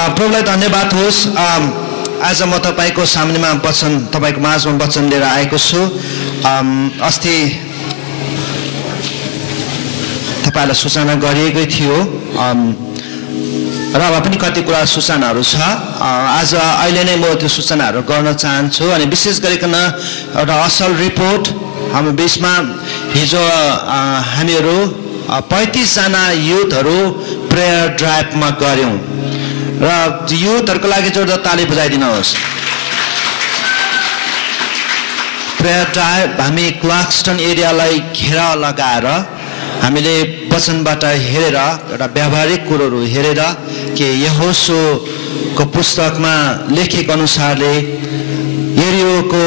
प्रभुलाई धन्यवाद होस्। आज म तपाईको सामनेमा वचन तपाईको माझमा वचन लिएर आएको छु। अस्ति तपाईलाई सूचना गरिएकै थियो र अब पनि कति कुरा सूचनाहरू छ। आज अहिले नै म त्यो सूचनाहरू गर्न चाहन्छु अनि विशेष गरिकन एउटा असल रिपोर्ट हाम्रो बीचमा हिजो हामीहरू 35 जना युथहरू प्रेयर ड्राइभमा गऱ्यौं र युथहरुको लागि जोरदार ताली बजाइदिनुहोस्। प्रेयर ड्राइभ हामी क्लार्कस्टन एरियालाई घेरा लगाएर हामीले वचनबाट हेरेर एउटा व्यावहारिक कुरोहरू हेरेर के यहोशुको पुस्तकमा लेखेको अनुसारले यरियोको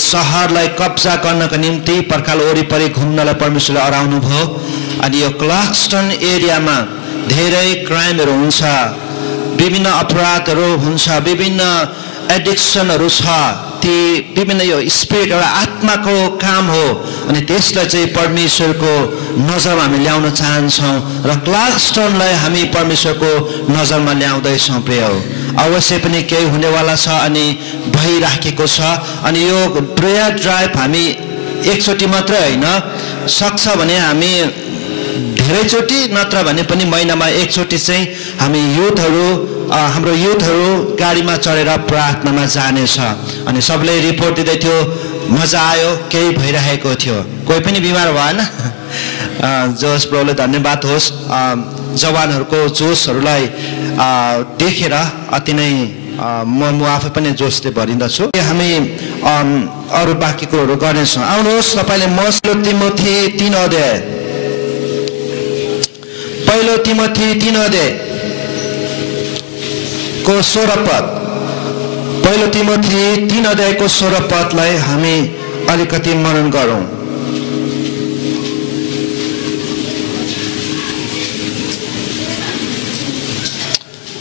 शहरलाई कब्जा गर्नका निम्ति पर्खाल वरिपरि घुम्नलाई परमेश्वरले अराउनु भयो। अनि यो क्लार्कस्टन एरियामा धेरै क्राइमहरू हुन्छ, विभिन्न अपराधहरू हुन्छ, विभिन्न एडिक्सनहरू छ। ती विभिन्न यो स्पिरिट एउटा आत्माको काम हो अनि त्यसलाई चाहिँ परमेश्वरको नजरमा हामी ल्याउन चाहन्छौँ र क्लार्कस्टनलाई हामी परमेश्वरको नजरमा ल्याउँदैछौँ। प्रिय हो, अवश्य पनि केही हुनेवाला छ अनि भइराखेको छ। अनि यो प्रेयर ड्राइभ हामी एकचोटि मात्रै होइन, सक्छ भने हामी धेरैचोटि नत्र भने पनि महिनामा एकचोटि चाहिँ हामी हाम्रो युथहरू गाडीमा चढेर प्रार्थनामा जानेछ। अनि सबले रिपोर्ट दिँदै थियो, मजा आयो, केही भइरहेको थियो, कोही पनि बिमार भएन। जोस प्रभुले धन्यवाद होस्। जवानहरूको जोसहरूलाई देखेर अति नै म आफै पनि जोसले भरिन्दछु। हामी अरू बाँकी कुरोहरू गर्नेछौँ। आउनुहोस् तपाईँले पहिलो तिमोथी 3 अध्याय, पहिलो तिमोथी 3 अध्याय को 16 पद, पहिलो तिमोथी 3 अध्यायको 16 पदलाई हामी अलिकति मनन गरौँ।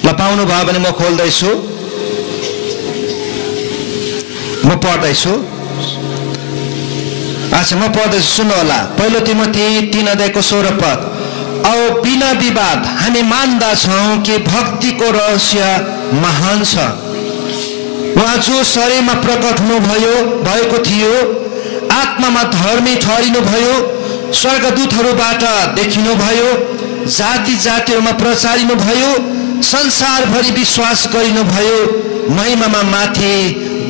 ल पाउनु भयो भने म खोल्दैछु, म पढ्दैछु। अच्छा, म पढ्दैछु, सुन्नु होला। पहिलो तिमोथी 3 अध्यायको 16 पद, औ बिना विवाद हामी मान्दछौँ कि भक्तिको रहस्य महान छ। उहाँ जो शरीरमा प्रकट भएको थियो, आत्मामा धर्मी ठहरिनु भयो, स्वर्गदूतहरूबाट देखिनु भयो, जाति जातिहरूमा प्रचारिनु भयो, संसारभरि विश्वास गरिनु भयो, महिमामा माथि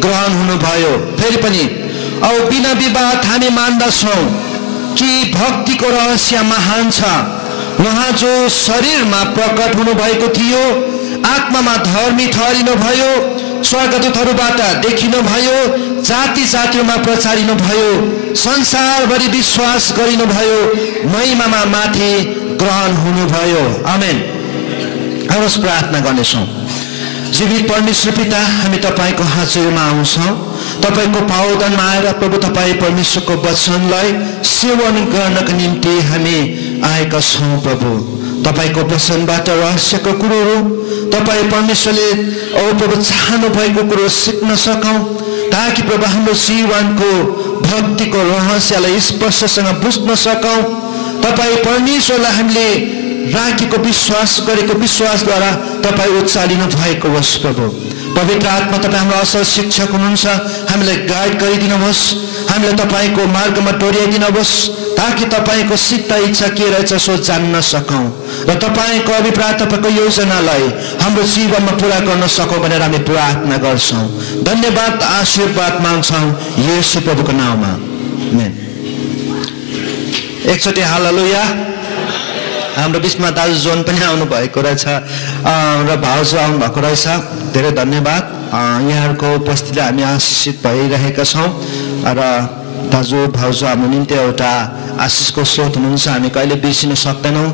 ग्रहण हुनुभयो। फेरि पनि, औ बिना विवाद हामी मान्दछौँ कि भक्तिको रहस्य महान छ। उहाँ जो शरीरमा प्रकट हुनु भएको थियो, आत्मामा धर्मी ठहरिनु भयो, स्वर्गदूतहरूबाट देखिनु भयो, जाति जातिमा प्रचारिनु भयो, संसारभरि विश्वास गरिनु भयो, महिमामा माथि ग्रहण हुनुभयो। आमेन। हवस्, प्रार्थना गर्नेछौँ। जीवित परमेश्वर पिता, हामी तपाईको हाजिरमा आउँछौँ। तपाईको पावनमा आएर प्रभु तपाईँ परमेश्वरको वचनलाई सेवन गर्नका निम्ति हामी आएका छौँ। प्रभु तपाईको वचनबाट रहस्यको कुरोहरू तपाईँ परमेश्वरले प्रभु चाहनु भएको कुरो सिक्न सकौँ, ताकि प्रभु हाम्रो जीवनको भक्तिको रहस्यलाई स्पष्टसँग बुझ्न सकौँ। तपाईँ परमेश्वरलाई हामीले राखेको विश्वास गरेको विश्वासद्वारा तपाईँ उचालिनु भएको होस्। प्रभु पवित्र आत्मा तपाईँ हाम्रो असल शिक्षक हुनुहुन्छ, हामीलाई गाइड गरिदिनुहोस्, हामीलाई तपाईँको मार्गमा डोर्याइदिनुहोस्, ताकि तपाईँको सिद्ध इच्छा के रहेछ सो जान्न सकौँ र तपाईँको अभिप्राय तपाईँको योजनालाई हाम्रो जीवनमा पुरा गर्न सकौँ भनेर हामी प्रार्थना गर्छौँ। धन्यवाद, आशीर्वाद माग्छौँ येशू प्रभुको नाममा। आमेन। एकचोटि हालेलुया। हाम्रो बिचमा दाजु जोन पनि आउनु भएको रहेछ र भाउजू आउनु भएको रहेछ। धेरै धन्यवाद। यहाँहरूको उपस्थितिले हामी आशिषित भइरहेका छौँ र दाजु भाउजू हाम्रो निम्ति एउटा आशिषको स्रोत हुनुहुन्छ। हामी कहिले बिर्सिन सक्दैनौँ।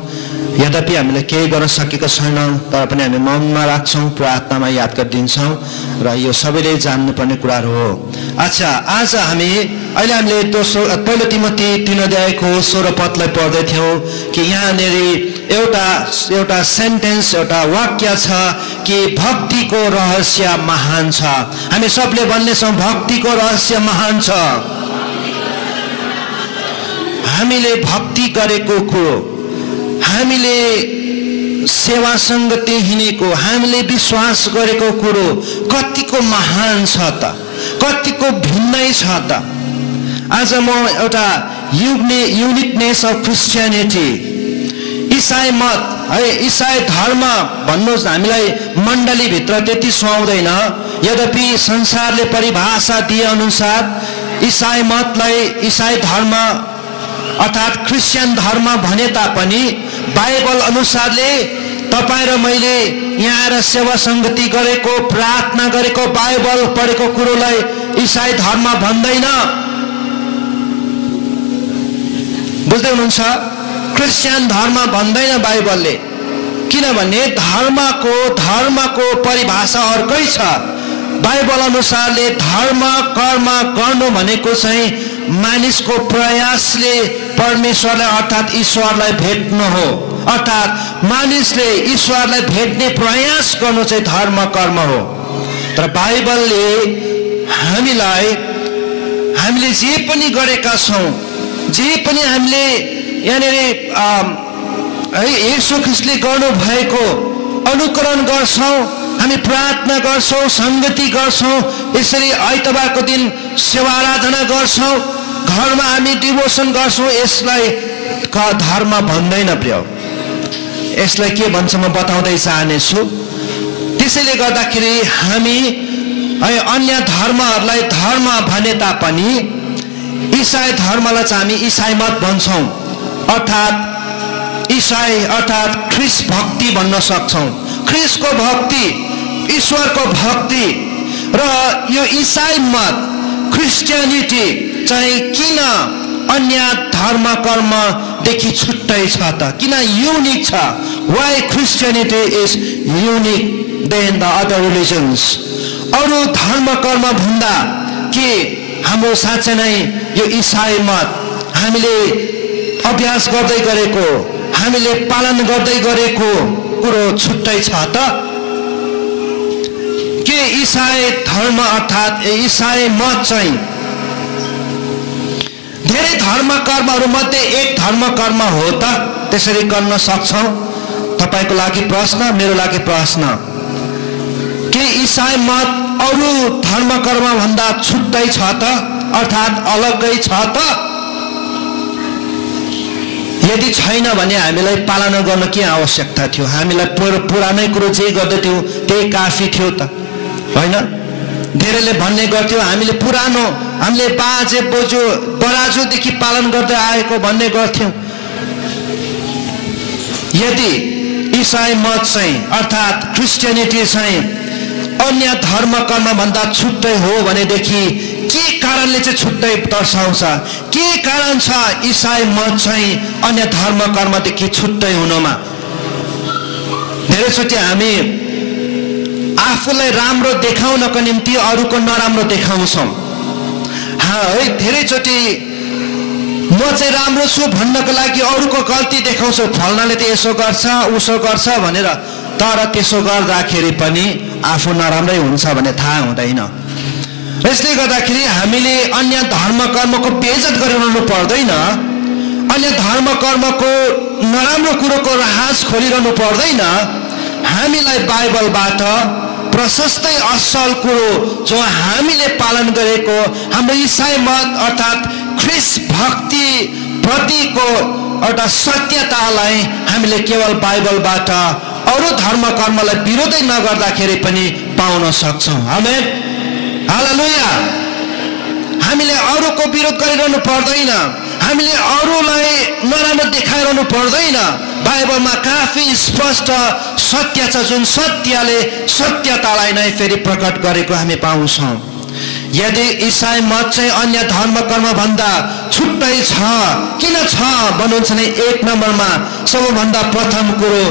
यद्यपि हामीले केही गर्न सकेका छैनौँ, तर पनि हामी मनमा राख्छौँ, प्रार्थनामा याद गरिदिन्छौँ र यो सबैले जान्नुपर्ने कुराहरू हो। अच्छा, आज अहिले हामीले पहिलो तिमोथी 3 अध्यायको 16 पदलाई पढ्दै थियौँ कि यहाँनिर एउटा सेन्टेन्स, एउटा वाक्य छ कि भक्तिको रहस्य महान छ। हामी सबले भन्नेछौँ भक्तिको रहस्य महान छ। हामीले भक्ति गरेको कुरो, हामीले सेवा संगति हिँडेको, हामीले विश्वास गरेको कुरो कतिको महान छ त, कतिको भिन्नै छ त। आज म एउटा युनिकनेस अफ क्रिस्चियनिटी, इसाई मत है, इसाई धर्म भन्नुहोस्, हामीलाई मण्डलीभित्र त्यति सुहाउँदैन। यद्यपि संसारले परिभाषा दिए अनुसार इसाई मतलाई इसाई धर्म अर्थात् क्रिस्चियन धर्म भने तापनि बाइबल अनुसारले तपाईँ र मैले यहाँ आएर सेवा संगति गरेको, प्रार्थना गरेको, बाइबल पढेको कुरोलाई इसाई धर्म भन्दैन। बुझ्दै हुनुहुन्छ? क्रिस्चियन धर्म भन्दैन बाइबलले, किनभने धर्मको परिभाषा अर्कै छ। बाइबल अनुसारले धर्म कर्म गर्नु भनेको चाहिँ मानिसको प्रयासले परमेश्वरलाई अर्थात् ईश्वरलाई भेट्नु हो, अर्थात् मानिसले ईश्वरलाई भेट्ने प्रयास गर्नु चाहिँ धर्म कर्म हो। तर बाइबलले हामीले जे पनि गरेका छौँ, जे पनि हामीले यहाँनिर येशू ख्रीष्टले गर्नु भएको अनुकरण गर्छौँ, हामी प्रार्थना गर्छौँ, संगति गर्छौँ, यसरी आइतबारको दिन सेवा आराधना गर्छौँ, घरमा हामी डिभोसन गर्छौँ, यसलाई धर्म भन्दैन प्रिय। यसलाई के भन्छ म बताउँदै चाहनेछु। त्यसैले गर्दाखेरि हामी अन्य धर्महरूलाई धर्म भने तापनि इसाई धर्मलाई चाहिँ हामी इसाई मत भन्छौँ, अर्थात् इसाई अर्थात् ख्रिस्ट भक्ति भन्न सक्छौँ। ख्रिस्टको भक्ति, ईश्वरको भक्ति र यो इसाई मत क्रिस्चियनिटी चाहिँ किन अन्य धर्म कर्मदेखि छुट्टै छ त, किन युनिक छ? Why Christianity is unique than the other religions? अरू धर्म कर्म भन्दा के हाम्रो साँच्चै नै यो इसाई मत हामीले अभ्यास गर्दै गरेको, हामीले पालन गर्दै गरेको कुरो छुट्टै छ त? के इसाई धर्म अर्थात् इसाई मत चाहिँ धेरै धर्म कर्महरू मध्ये एक धर्म कर्म हो त? त्यसरी गर्न सक्छौँ? तपाईको लागि प्रश्न, मेरो लागि प्रश्न। के इसाई मत अरू धर्म कर्म भन्दा छुट्टै छ त, अर्थात् अलग्गै छ त? यदि छैन भने हामीलाई पालना गर्न के आवश्यकता थियो? हामीलाई पुरानै कुरो जे गर्दैथ्यौँ त्यही काफी थियो त, होइन? धेरैले भन्ने गर्थ्यो हामीले पुरानो, हामीले बाजे बोजू बराजुदेखि पालन गर्दै आएको भन्ने गर्थ्यौँ। यदि इसाई मत चाहिँ अर्थात् क्रिस्चियनिटी चाहिँ अन्य धर्म कर्म भन्दा छुट्टै हो भनेदेखि के कारणले चाहिँ छुट्टै दर्शाउँछ? के कारण छ इसाई मत चाहिँ अन्य धर्म कर्मदेखि छुट्टै हुनमा? धेरैचोटि हामी आफूलाई राम्रो देखाउनको निम्ति अरूको नराम्रो देखाउँछौँ। है, धेरैचोटि म चाहिँ राम्रो छु भन्नको लागि अरूको गल्ती देखाउँछु, फल्नाले त यसो गर्छ उसो गर्छ भनेर। तर त्यसो गर्दाखेरि पनि आफू नराम्रै हुन्छ भन्ने थाहा हुँदैन। यसले गर्दाखेरि हामीले अन्य धर्म कर्मको बेइज्जत गरिरहनु पर्दैन, अन्य धर्म कर्मको नराम्रो कुरोको राज खोलिरहनु पर्दैन। हामीलाई बाइबलबाट प्रशस्तै असल कुरो जो हामीले पालन गरेको हाम्रो इसाई मत अर्थात् ख्रिस्ट भक्ति प्रतिको एउटा सत्यतालाई हामीले केवल बाइबलबाट अरू धर्म कर्मलाई विरोधै नगर्दाखेरि पनि पाउन सक्छौँ। आमेन, हालेलुया। हामीले अरूको विरोध गरिरहनु पर्दैन, हामीले अरूलाई नराम्रो देखाइरहनु पर्दैन। बाइबलमा काफी स्पष्ट सत्य छ, जुन सत्यले सत्यतालाई नै फेरि प्रकट गरेको हामी पाउँछौँ। यदि इसाई मत चाहिँ अन्य धर्म कर्म भन्दा छुट्टै छ, किन छ भन्नुहुन्छ भने एक नम्बरमा सबैभन्दा प्रथम कुरो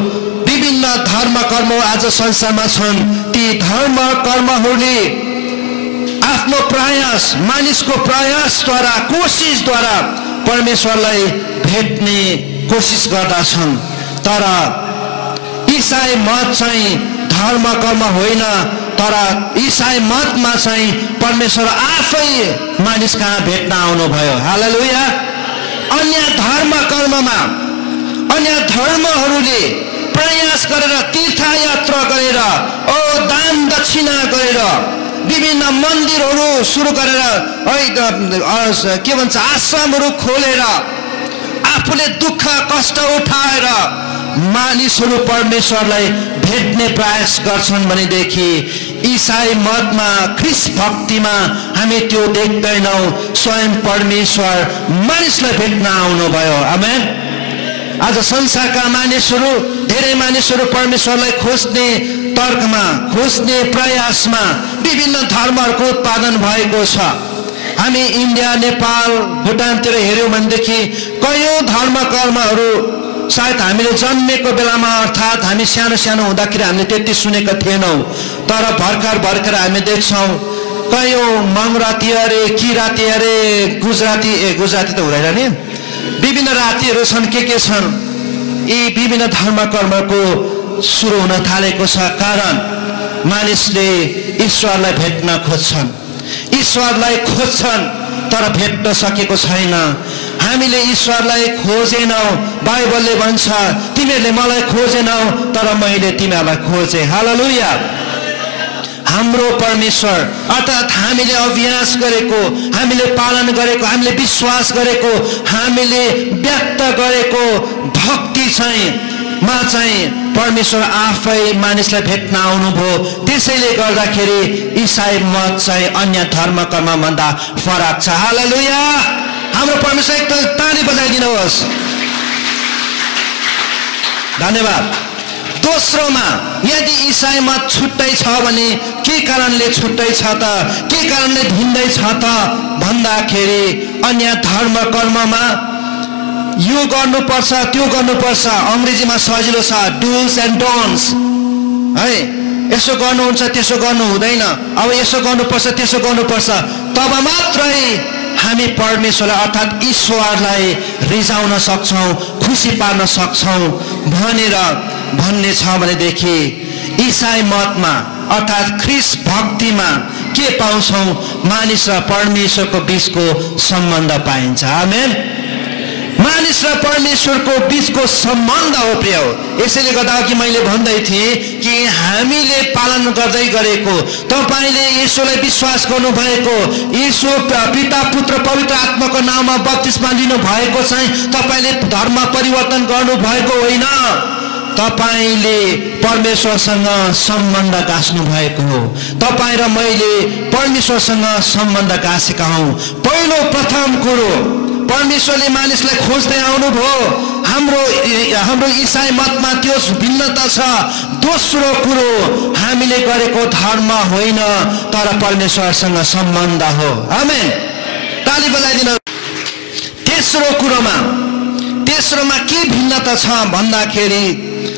विभिन्न धर्म कर्म आज संसारमा छन्। ती धर्म कर्महरूले आफ्नो प्रयास, मानिसको प्रयासद्वारा, कोसिसद्वारा परमेश्वरलाई भेट्ने कोसिस गर्दछन्। तर इसाई मत चाहिँ धर्म कर्म होइन, तर इसाई मतमा चाहिँ परमेश्वर आफै मानिस कहाँ भेट्न आउनुभयो। हालेलुया। अन्य धर्म कर्ममा अन्य धर्महरूले प्रयास गरेर तीर्थयात्रा गरेर दान दक्षिणा गरेर विभिन्न मन्दिरहरू सुरु गरेर के भन्छ आश्रमहरू खोलेर आफूले दुःख कष्ट उठाएर मानिसहरू परमेश्वरलाई भेट्ने प्रयास गर्छन् भनेदेखि ईसाई मतमा ख्रिस्ट भक्तिमा हामी त्यो देख्दैनौँ। स्वयं परमेश्वर मानिसलाई भेट्न आउनुभयो। आमेन। आज संसारका मानिसहरू धेरै मानिसहरू परमेश्वरलाई खोज्ने तर्कमा खोज्ने प्रयासमा विभिन्न धर्महरूको उत्पादन भएको छ। हामी इन्डिया नेपाल भुटानतिर हेर्यौँ भनेदेखि कयौं धर्म कर्महरू सायद हामीले जन्मेको बेलामा अर्थात् हामी सानो सानो हुँदाखेरि हामीले त्यति सुनेका थिएनौँ, तर भर्खर हामी देख्छौँ कयौं मङराती अरे किराती अरे गुजराती त हुँदैन नि, विभिन्न रातिहरू छन् के छन्। यी विभिन्न धर्म कर्मको सुरु हुन थालेको छ। कारण मानिसले ईश्वरलाई भेट्न खोज्छन्, ईश्वरलाई खोज्छन् तर भेट्न सकेको छैन। हामीले ईश्वरलाई खोजेनौँ। बाइबलले भन्छ तिमीहरूले मलाई खोजेनौ तर मैले तिमीहरूलाई खोजे। हालेलुया। हाम्रो परमेश्वर अर्थात् हामीले अभ्यास गरेको, हामीले पालन गरेको, हामीले विश्वास गरेको, हामीले व्यक्त गरेको भक्ति चाहिँ परमेश्वर आफै मानिसलाई भेट्न आउनुभयो। त्यसैले गर्दाखेरि ईसाई मत चाहिँ अन्य धर्म कर्मभन्दा फरक छ। हालेलुया। हाम्रो परमेश्वर एक ताली बजाइदिनुहोस्। धन्यवाद। दोस्रोमा यदि ईसाई मत छुट्टै छ भने के कारणले छुट्टै छ त, के कारणले भिन्दै छ त भन्दाखेरि अन्य धर्म कर्ममा यो गर्नुपर्छ त्यो गर्नुपर्छ, अङ्ग्रेजीमा सजिलो छ डुज एन्ड डोन्ट्स है। यसो गर्नुहुन्छ त्यसो गर्नु हुँदैन, अब यसो गर्नुपर्छ त्यसो गर्नुपर्छ, तब मात्रै हामी परमेश्वरलाई अर्थात् ईश्वरलाई रिझाउन सक्छौँ, खुसी पार्न सक्छौँ भन्ने छ भनेदेखि ईसाई मतमा अर्थात् ख्रिस्ट भक्तिमा के पाउँछौँ? मानिस र परमेश्वरको बीचको सम्बन्ध पाइन्छ। आमेन। मानिस र परमेश्वरको बीचको सम्बन्ध हो प्रिय। यसैले गर्दा कि मैले भन्दै थिएँ कि हामीले पालन गर्दै गरेको, तपाईले येशूलाई विश्वास गर्नु भएको, येशू पिता पुत्र पवित्र आत्माको नाममा बप्तिस्मा लिनु भएको चाहिँ तपाईले धर्म परिवर्तन गर्नु भएको होइन, तपाईले परमेश्वरसँग सम्बन्ध गाँच्नु भएको हो। तपाईँ र मैले परमेश्वरसँग सम्बन्ध गाँसेका हौँ। पहिलो प्रथम कुरो परमेश्वरले मानिसलाई खोज्दै आउनुभयो। हाम्रो ईसाई मतमा त्यो भिन्नता छ। दोस्रो कुरो हामीले गरेको धर्म होइन तर परमेश्वरसँग सम्बन्ध हो। आमेन। ताली बजाइदिनु। तेस्रोमा के भिन्नता छ भन्दाखेरि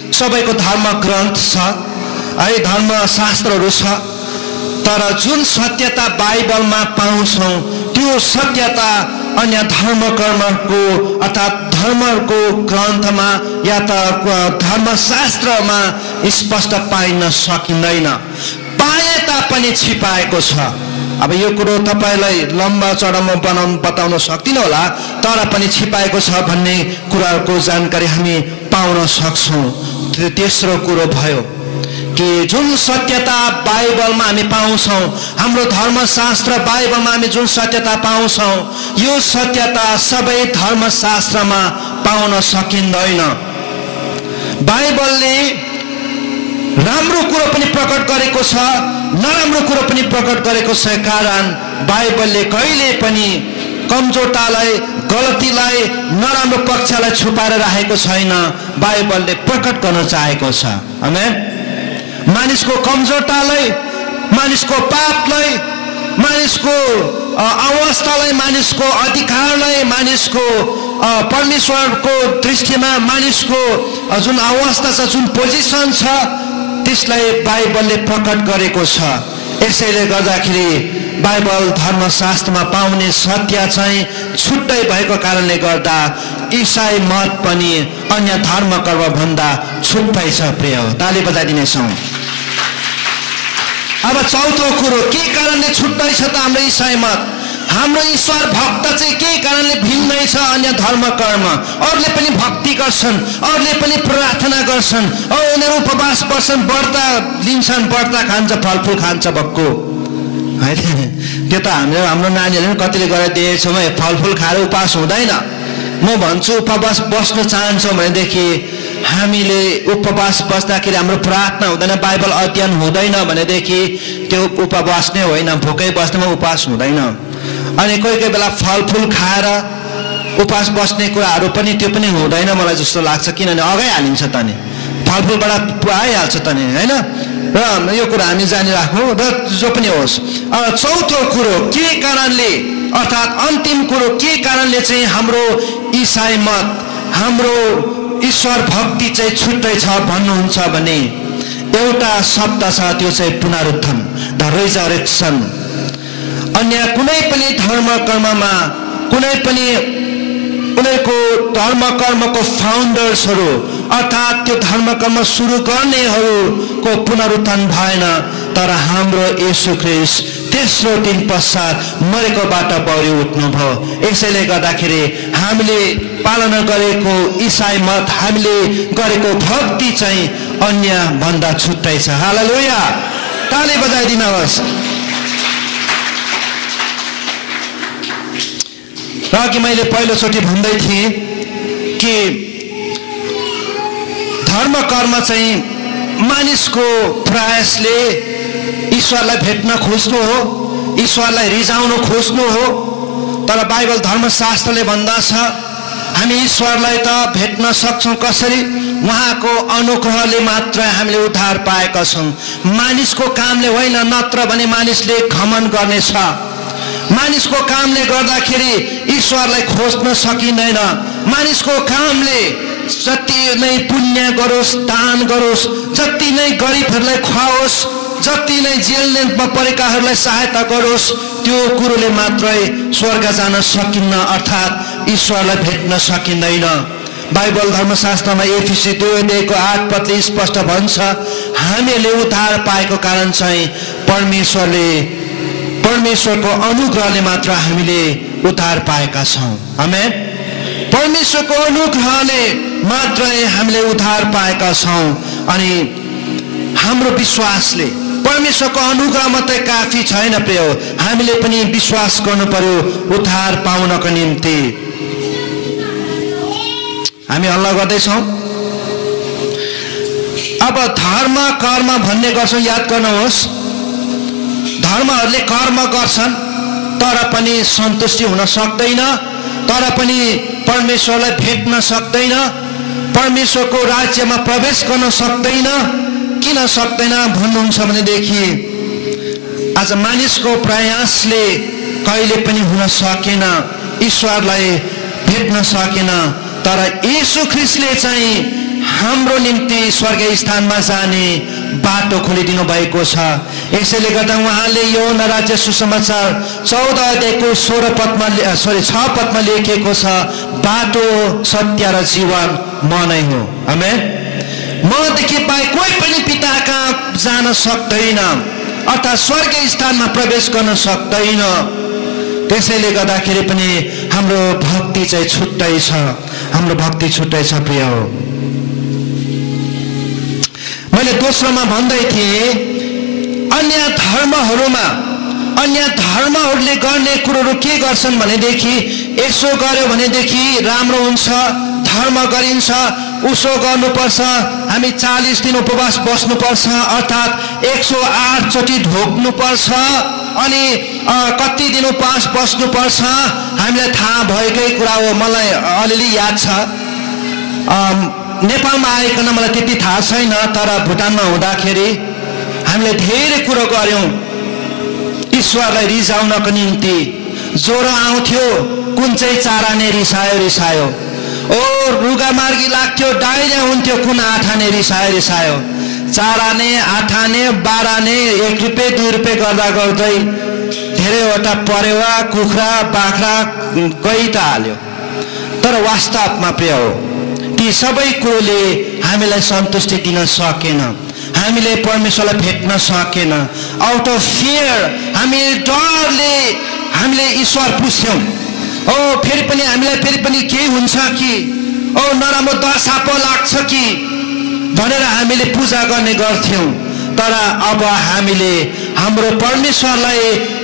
सबैको धर्म ग्रन्थ छ है, धर्म शास्त्रहरू छ, तर जुन सत्यता बाइबलमा पाउँछौँ त्यो सत्यता अन्य धर्म कर्मको अर्थात् धर्मको ग्रन्थमा या त धर्मशास्त्रमा स्पष्ट पाइन सकिँदैन। पाए तापनि छिपाएको छ। अब यो कुरो तपाईलाई लम्बा चौडामा बताउन सक्दिनँ होला, तर पनि छिपाएको छ भन्ने कुराको जानकारी हामी पाउन सक्छौँ। तेस्रो कुरो भयो कि जुन सत्यता बाइबलमा हामी पाउँछौँ, हाम्रो धर्मशास्त्र बाइबलमा हामी जुन सत्यता पाउँछौँ, यो सत्यता सबै धर्मशास्त्रमा पाउन सकिँदैन। बाइबलले राम्रो कुरो पनि प्रकट गरेको छ, नराम्रो कुरो पनि प्रकट गरेको छ। कारण बाइबलले कहिले पनि कमजोरतालाई, गलतीलाई, नराम्रो पक्षलाई छुपाएर राखेको छैन, बाइबलले प्रकट गर्न चाहेको छ। आमेन। मानिसको कमजोरतालाई, मानिसको पापलाई, मानिसको अवस्थालाई, मानिसको अधिकारलाई, मानिसको परमेश्वरको दृष्टिमा मानिसको जुन अवस्था छ, जुन पोजिसन छ, त्यसलाई बाइबलले प्रकट गरेको छ। यसैले गर्दाखेरि बाइबल धर्मशास्त्रमा पाउने सत्य चाहिँ छुट्टै भएको कारणले गर्दा ईसाई मत पनि अन्य धर्म कर्मभन्दा छुट्टै छ। प्रिय हो, ताली बजाइदिनेछौँ। अब चौथो कुरो के कारणले छुट्टै छ त हाम्रो ईसाई मत? हाम्रो ईश्वर भक्त चाहिँ के कारणले भिन्नै छ अन्य धर्म कर्म अरूले पनि भक्ति गर्छन् अरूले पनि प्रार्थना गर्छन् उनीहरू उपवास बस्छन् व्रत लिन्छन् व्रत खान्छ फलफुल खान्छ भक्को त्यो त हाम्रो नानीहरूले पनि कतिले गरेर दिएछौँ है फलफुल खाएर उपवास हुँदैन म भन्छु उपवास बस्न चाहन्छौँ भनेदेखि हामीले उपवास बस्दाखेरि हाम्रो प्रार्थना हुँदैन बाइबल अध्ययन हुँदैन भनेदेखि त्यो उपवास नै होइन भोकै बस्नुमा उपवास हुँदैन अनि कोही कोही बेला फलफुल खाएर उपवास बस्ने कुराहरू पनि त्यो पनि हुँदैन मलाई जस्तो लाग्छ किनभने अगाइ हालिन्छ त नि फलफुलबाट आइहाल्छ त नि होइन र यो कुरा हामी जानिराखौँ र जो पनि होस् चौथो कुरो के कारणले अर्थात् अन्तिम कुरो के कारणले चाहिँ हाम्रो इसाई मत हाम्रो ईश्वर भक्ति चाहिँ छुट्टै छ भन्नुहुन्छ भने एउटा शब्द छ त्यो चाहिँ पुनरुत्थान द रिजरेक्सन अन्य कुनै पनि धर्म कर्ममा कुनै पनि उनीहरूको धर्म कर्मको फाउन्डर्सहरू अर्थात् त्यो धर्म कर्म सुरु गर्नेहरूको पुनरुत्थान भएन तर हाम्रो येशू ख्रीष्ट तेस्रो दिन पश्चात मरेकोबाट बौरी उठ्नुभयो यसैले गर्दाखेरि हामीले पालना गरेको इसाई मत हामीले गरेको भक्ति चाहिँ अन्य भन्दा छुट्टै छ हालेलुया ताली बजाइदिनुहोस् र अघि मैले पहिलोचोटि भन्दै थिएँ कि धर्म कर्म चाहिँ मानिसको प्रयासले ईश्वरलाई भेट्न खोज्नु हो ईश्वरलाई रिझाउन खोज्नु हो तर बाइबल धर्मशास्त्रले भन्दछ हामी ईश्वरलाई त भेट्न सक्छौँ कसरी उहाँको अनुग्रहले मात्र हामीले उद्धार पाएका छौँ मानिसको कामले होइन नत्र भने मानिसले घमण्ड गर्नेछ मानिसको कामले गर्दाखेरि ईश्वरलाई खोज्न सकिँदैन मानिसको कामले जति नै पुण्य गरोस् दान गरोस् जति नै गरिबहरूलाई खुवाओस् जति नै जेलमा परेकाहरूलाई सहायता गरोस् त्यो कुरोले मात्रै स्वर्ग जान सकिन्न अर्थात् ईश्वरलाई भेट्न सकिँदैन बाइबल धर्मशास्त्रमा एफिसी 2:8 स्पष्ट भन्छ हामीले उद्धार पाएको कारण चाहिँ परमेश्वरको अनुग्रहले मात्र हामीले उद्धार पाएका छौँ आमेन परमेश्वरको अनुग्रहले मात्रै हामीले उद्धार पाएका छौँ अनि हाम्रो विश्वासले परमेश्वरको अनुग्रह मात्रै काफी छैन प्रिय हामीले पनि विश्वास गर्नु पर्यो उद्धार पाउनको निम्ति हामी हल्ला गर्दैछौँ अब धर्म कर्म भन्ने गर्छौँ याद गर्नुहोस् धर्महरूले कर्म गर्छन् तर पनि सन्तुष्टि हुन सक्दैन तर पनि परमेश्वरलाई भेट्न सक्दैन परमेश्वरको राज्यमा प्रवेश गर्न सक्दैन किन सक्दैन भन्नुहुन्छ भनेदेखि आज मानिसको प्रयासले कहिले पनि हुन सकेन ईश्वरलाई भेट्न सकेन तर येशू ख्रीष्टले चाहिँ हाम्रो निम्ति स्वर्गीय स्थानमा जाने बाटो खोलिदिनु भएको छ यसैले गर्दा उहाँले यूहन्ना राज्य सुसमाचार 14 6 पदमा लेखेको छ बाटो सत्य र जीवन म नै हो आमेन मदेखि बाहेक कोही पनि पिता कहाँ जान सक्दैन अर्थात् स्वर्गीय स्थानमा प्रवेश गर्न सक्दैन त्यसैले गर्दाखेरि पनि हाम्रो भक्ति चाहिँ छुट्टै छ हाम्रो भक्ति छुट्टै छ प्रिय हो मैले दोस्रोमा भन्दै थिएँ अन्य धर्महरूले गर्ने कुरोहरू के गर्छन् भनेदेखि यसो गर्यो भनेदेखि राम्रो हुन्छ धर्म गरिन्छ उसो गर्नुपर्छ हामी 40 दिन उपवास बस्नुपर्छ अर्थात् 108 चोटि ढोक्नुपर्छ अनि कति दिन उपवास बस्नुपर्छ हामीलाई थाहा भएकै कुरा हो मलाई अलिअलि याद छ नेपालमा आइकन मलाई त्यति थाहा छैन तर भुटानमा हुँदाखेरि हामीले धेरै कुरो गर्यौं ईश्वरलाई रिझाउनको निम्ति ज्वरो आउँथ्यो कुन चाहिँ चाराने रिसायो ओ रुगा मार्गी लाग्थ्यो डायरिया हुन्थ्यो कुन आठाने रिसायो चाराने आठाने बाराने 1 रुपैयाँ 2 रुपैयाँ गर्दा गर्दै धेरैवटा परेवा कुखुरा बाख्रा गइ त हाल्यो तर वास्तवमा प्रिय हो ती सबै कुरोले हामीलाई सन्तुष्टि दिन सकेन हामीले परमेश्वरलाई भेट्न सकेन आउट अफ फियर हामी डरले हामीले ईश्वर पुज्थ्यौं। ओ फेरि पनि हामीलाई फेरि पनि के हुन्छ कि, ओ नराम्रो दशा पो लाग्छ कि भनेर हामीले पूजा गर्ने गर्थ्यौं। तर अब हामीले हाम्रो परमेश्वरलाई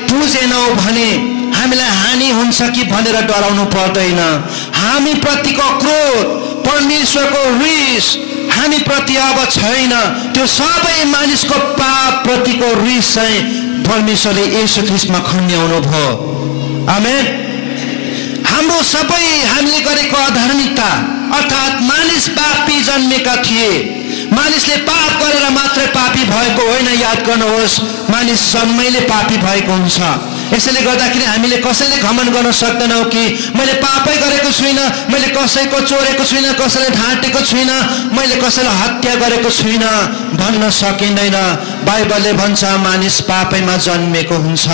पुजेनौं भने हामीलाई हानि हुन्छ कि भनेर डराउनु पर्दैन। हामी प्रतिको क्रोध, परमेश्वरको रिस हामी प्रति अब छैन। त्यो सबै मानिसको पाप प्रतिको रिस चाहिँ परमेश्वरले येशू ख्रीष्टमा खन्याउनु भयो। आमेन। हाम्रो सबै हामीले गरेको अधार्मिकता अर्थात् मानिस पापी जन्मेका थिए। मानिसले पाप गरेर मात्रै पापी भएको होइन, याद गर्नुहोस्, मानिस जन्मैले पापी भएको हुन्छ। यसैले गर्दाखेरि हामीले कसैले घमण्ड गर्न सक्दैनौँ कि मैले पापै गरेको छुइनँ, मैले कसैको चोरेको छुइनँ, कसैले ढाँटेको छुइनँ, मैले कसैलाई हत्या गरेको छुइनँ भन्न सकिँदैन। बाइबलले भन्छ मानिस पापैमा जन्मेको हुन्छ,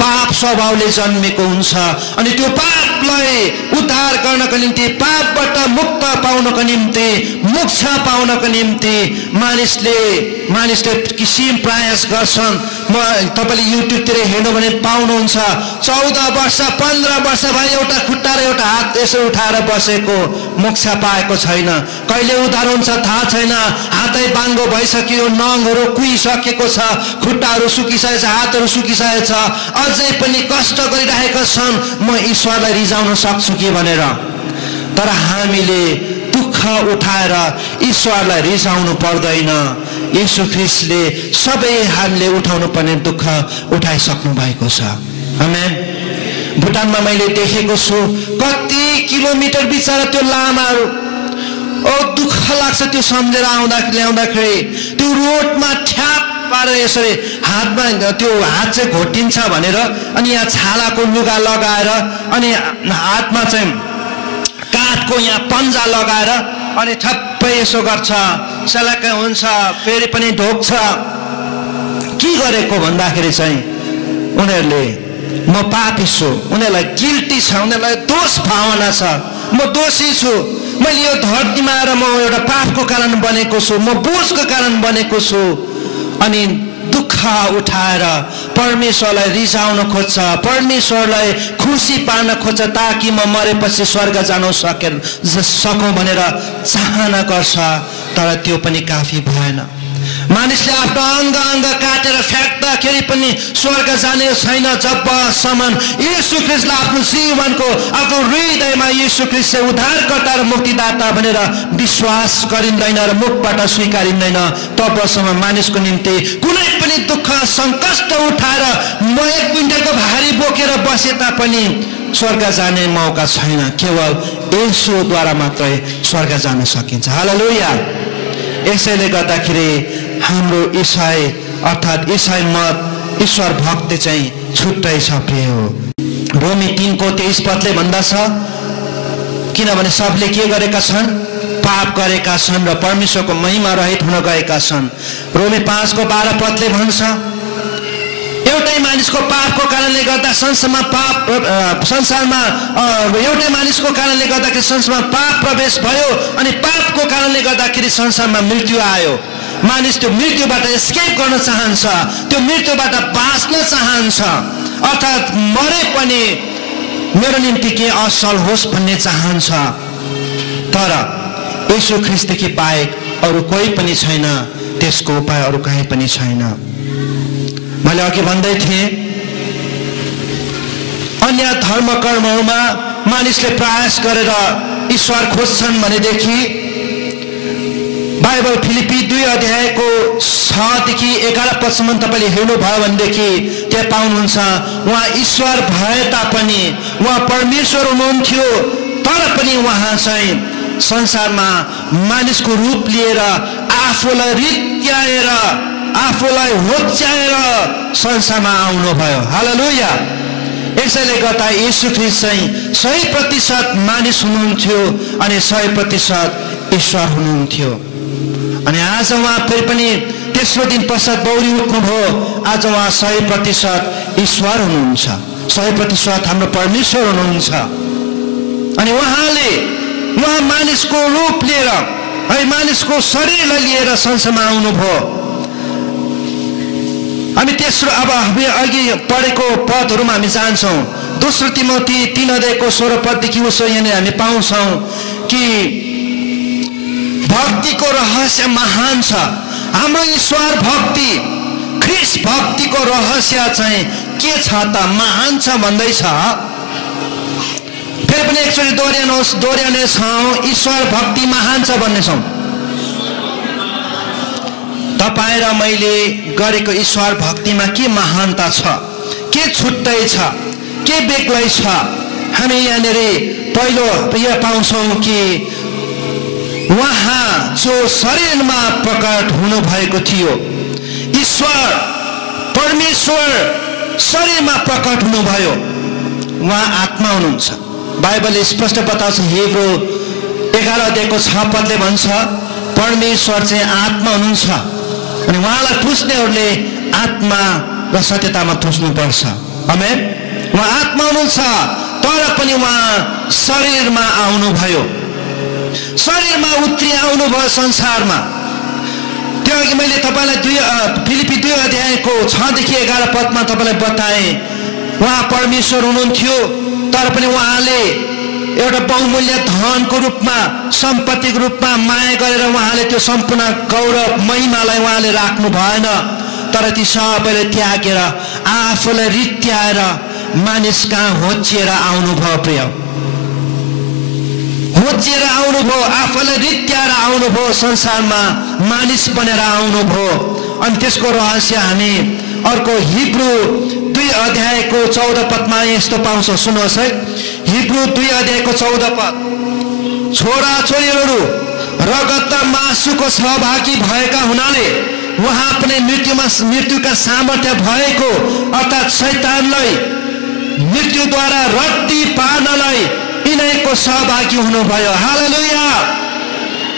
पाप स्वभावले जन्मेको हुन्छ। अनि त्यो पापलाई उद्धार गर्नको निम्ति, पापबाट मुक्त पाउनको निम्ति, मोक्ष पाउनको निम्ति मानिसले किसिम प्रयास गर्छन्। म तपाईले युट्युबतिर हेर्नु भने पाउनुहुन्छ 14 वर्ष 15 वर्ष भयो एउटा खुट्टा र एउटा हात यसो उठाएर बसेको, मोक्ष पाएको छैन। कहिले उद्धार हुन्छ थाहा छैन। हातै बाङ्गो भइसक्यो, नङहरू कुहिसकेको छ, खुट्टाहरू सुकिसकेको छ, हातहरू सुकिसकेको छ, अझै पनि कष्ट गरिरहेका छन् म ईश्वरलाई रिजाउन सक्छु कि भनेर। तर हामीले दुःख उठाएर ईश्वरलाई रिसाउनु पर्दैन। येशू ख्रीष्टले सबै हामीले उठाउनु पर्ने दुःख उठाइसक्नु भएको छ। आमेन। भुटानमा मैले देखेको छु कति किलोमिटर बिचरा त्यो लामाहरू, ओ दुःख लाग्छ त्यो सम्झेर ल्याउँदाखेरि। त्यो रोडमा ठ्याप पारेर यसरी हातमा त्यो हात चाहिँ घोटिन्छ भनेर अनि यहाँ छालाको लुगा लगाएर अनि हातमा चाहिँ काठको यहाँ पन्जा लगाएर अनि ठप्पै यसो गर्छ, सलक्कै हुन्छ, फेरि पनि ढोक्छ। के गरेको भन्दाखेरि चाहिँ उनीहरूले म पापी छु, उनीहरूलाई गिल्टी छ, उनीहरूलाई दोष भावना छ, म दोषी छु, मैले यो धरतीमा आएर म एउटा पापको कारण बनेको छु, म बोझको कारण बनेको छु। अनि दुःख उठाएर परमेश्वरलाई रिसाउन खोज्छ, परमेश्वरलाई खुसी पार्न खोज्छ ताकि म मरेपछि स्वर्ग जान सकौँ भनेर चाहना गर्छ। तर त्यो पनि काफी भएन। मानिसले आफ्नो अङ्ग काटेर फ्याक्दाखेरि पनि स्वर्ग जाने छैन जबसम्म येशू ख्रीष्टले आफ्नो जीवनको, आफ्नो हृदयमा येशू ख्रीष्ट उद्धारकर्ता र मुक्तिदाता भनेर विश्वास गरिँदैन र मुखबाट स्वीकारिँदैन। तबसम्म मानिसको निम्ति कुनै पनि दुःख सङ्कष्ट उठाएर म 1 क्विन्टलको भारी बोकेर बसे तापनि स्वर्ग जाने मौका छैन। केवल येशूद्वारा मात्रै स्वर्ग जान सकिन्छ। हालेलुया। यसैले गर्दाखेरि हाम्रो ईसाई अर्थात् ईसाई मत ईश्वर भक्ति चाहिँ छुट्टै छ प्रिय हो। रोमी 3:23 पदले भन्दछ किनभने सबले के गरेका छन्, पाप गरेका छन् र परमेश्वरको महिमा रहित हुन गएका छन्। रोमी 5:12 पदले भन्छ एउटै मानिसको पापको कारणले गर्दा संसारमा एउटै मानिसको कारणले गर्दाखेरि संसारमा पाप प्रवेश भयो अनि पापको कारणले गर्दाखेरि संसारमा मृत्यु आयो। मानिस त्यो मृत्युबाट एस्केप गर्न चाहन्छ, त्यो मृत्युबाट बाँच्न चाहन्छ, अर्थात् मरे पनि मेरो निम्ति के असल होस् भन्ने चाहन्छ। तर येशू ख्रीष्टदेखि बाहेक अरू कोही पनि छैन, त्यसको उपाय अरू कहीँ पनि छैन। मैले अघि भन्दै थिएँ अन्य धर्म कर्महरूमा मानिसले प्रयास गरेर ईश्वर खोज्छन् भनेदेखि बाइबल फिलिपी 2:6-11 पदसम्म तपाईँले हेर्नुभयो भनेदेखि त्यहाँ पाउनुहुन्छ उहाँ ईश्वर भए तापनि उहाँ परमेश्वर हुनुहुन्थ्यो, तर पनि उहाँ चाहिँ संसारमा मानिसको रूप लिएर आफूलाई रित्याएर आफूलाई होच्याएर संसारमा आउनुभयो। हालेलुया। यसैले गर्दा येशू ख्रीष्ट चाहिँ 100% मानिस हुनुहुन्थ्यो अनि 100% ईश्वर हुनुहुन्थ्यो। अनि आज उहाँ फेरि पनि तेस्रो दिन पश्चात बौरी उठ्नुभयो। आज उहाँ 100% ईश्वर हुनुहुन्छ, 100% हाम्रो परमेश्वर हुनुहुन्छ। अनि उहाँ मानिसको रूप लिएर है मानिसको शरीरलाई लिएर संसारमा आउनुभयो। हामी तेस्रो अब हामी अघि पढेको पदहरूमा हामी जान्छौँ। दोस्रो तिमोथी 3:16 उसो यहाँनिर हामी पाउँछौँ कि भक्तिको रहस्य महान छ। हाम्रो ईश्वर भक्ति ख्रिस्ट भक्तिको रहस्य चाहिँ के छ त? महान छ भन्दैछ। फेरि पनि एकचोटि दोहोऱ्याउने छौँ, ईश्वर भक्ति महान छ भन्ने छौँ। तपाईँ र मैले गरेको ईश्वर भक्तिमा के महानता छ, के छुट्टै छ, के बेग्लै छ? हामी यहाँनिर पहिलो यो पाउँछौँ कि उहाँ जो शरीरमा प्रकट हुनुभएको थियो, ईश्वर परमेश्वर शरीरमा प्रकट हुनुभयो, उहाँ आत्मा हुनुहुन्छ। बाइबलले स्पष्ट बताउँछ, हिब्रू 11:6 भन्छ परमेश्वर चाहिँ आत्मा हुनुहुन्छ अनि उहाँलाई पुज्नेहरूले आत्मा र सत्यतामा पुज्नुपर्छ। आमेन। उहाँ आत्मा हुनुहुन्छ तर पनि उहाँ शरीरमा आउनुभयो, शरीरमा उत्रि आउनुभयो संसारमा। त्यो अघि मैले तपाईँलाई फिलिपी 2:6-11 तपाईँलाई बताएँ। उहाँ परमेश्वर हुनुहुन्थ्यो तर पनि उहाँले एउटा बहुमूल्य धनको रूपमा, सम्पत्तिको रूपमा माया गरेर उहाँले त्यो सम्पूर्ण गौरव महिमालाई उहाँले राख्नु भएन, तर ती सबैले त्यागेर आफूलाई रित्याएर मानिस कहाँ होचिएर आउनुभयो। प्रिय, होचिएर आउनुभयो, आफूलाई रित्याएर आउनुभयो, संसारमा मानिस बनेर आउनुभयो। अनि त्यसको रहस्य हामी अर्को हिब्रू 2:14 यस्तो पाउँछौँ। सुन्नुहोस् है, हिब्रू 2:14 छोरा छोरीहरू रगत र मासुको सहभागी भएका हुनाले उहाँ पनि मृत्युका सामर्थ्य भएको अर्थात् शैतानलाई मृत्युद्वारा रत्ती पार्नलाई यिनैको सहभागी हुनुभयो। हालेलुया।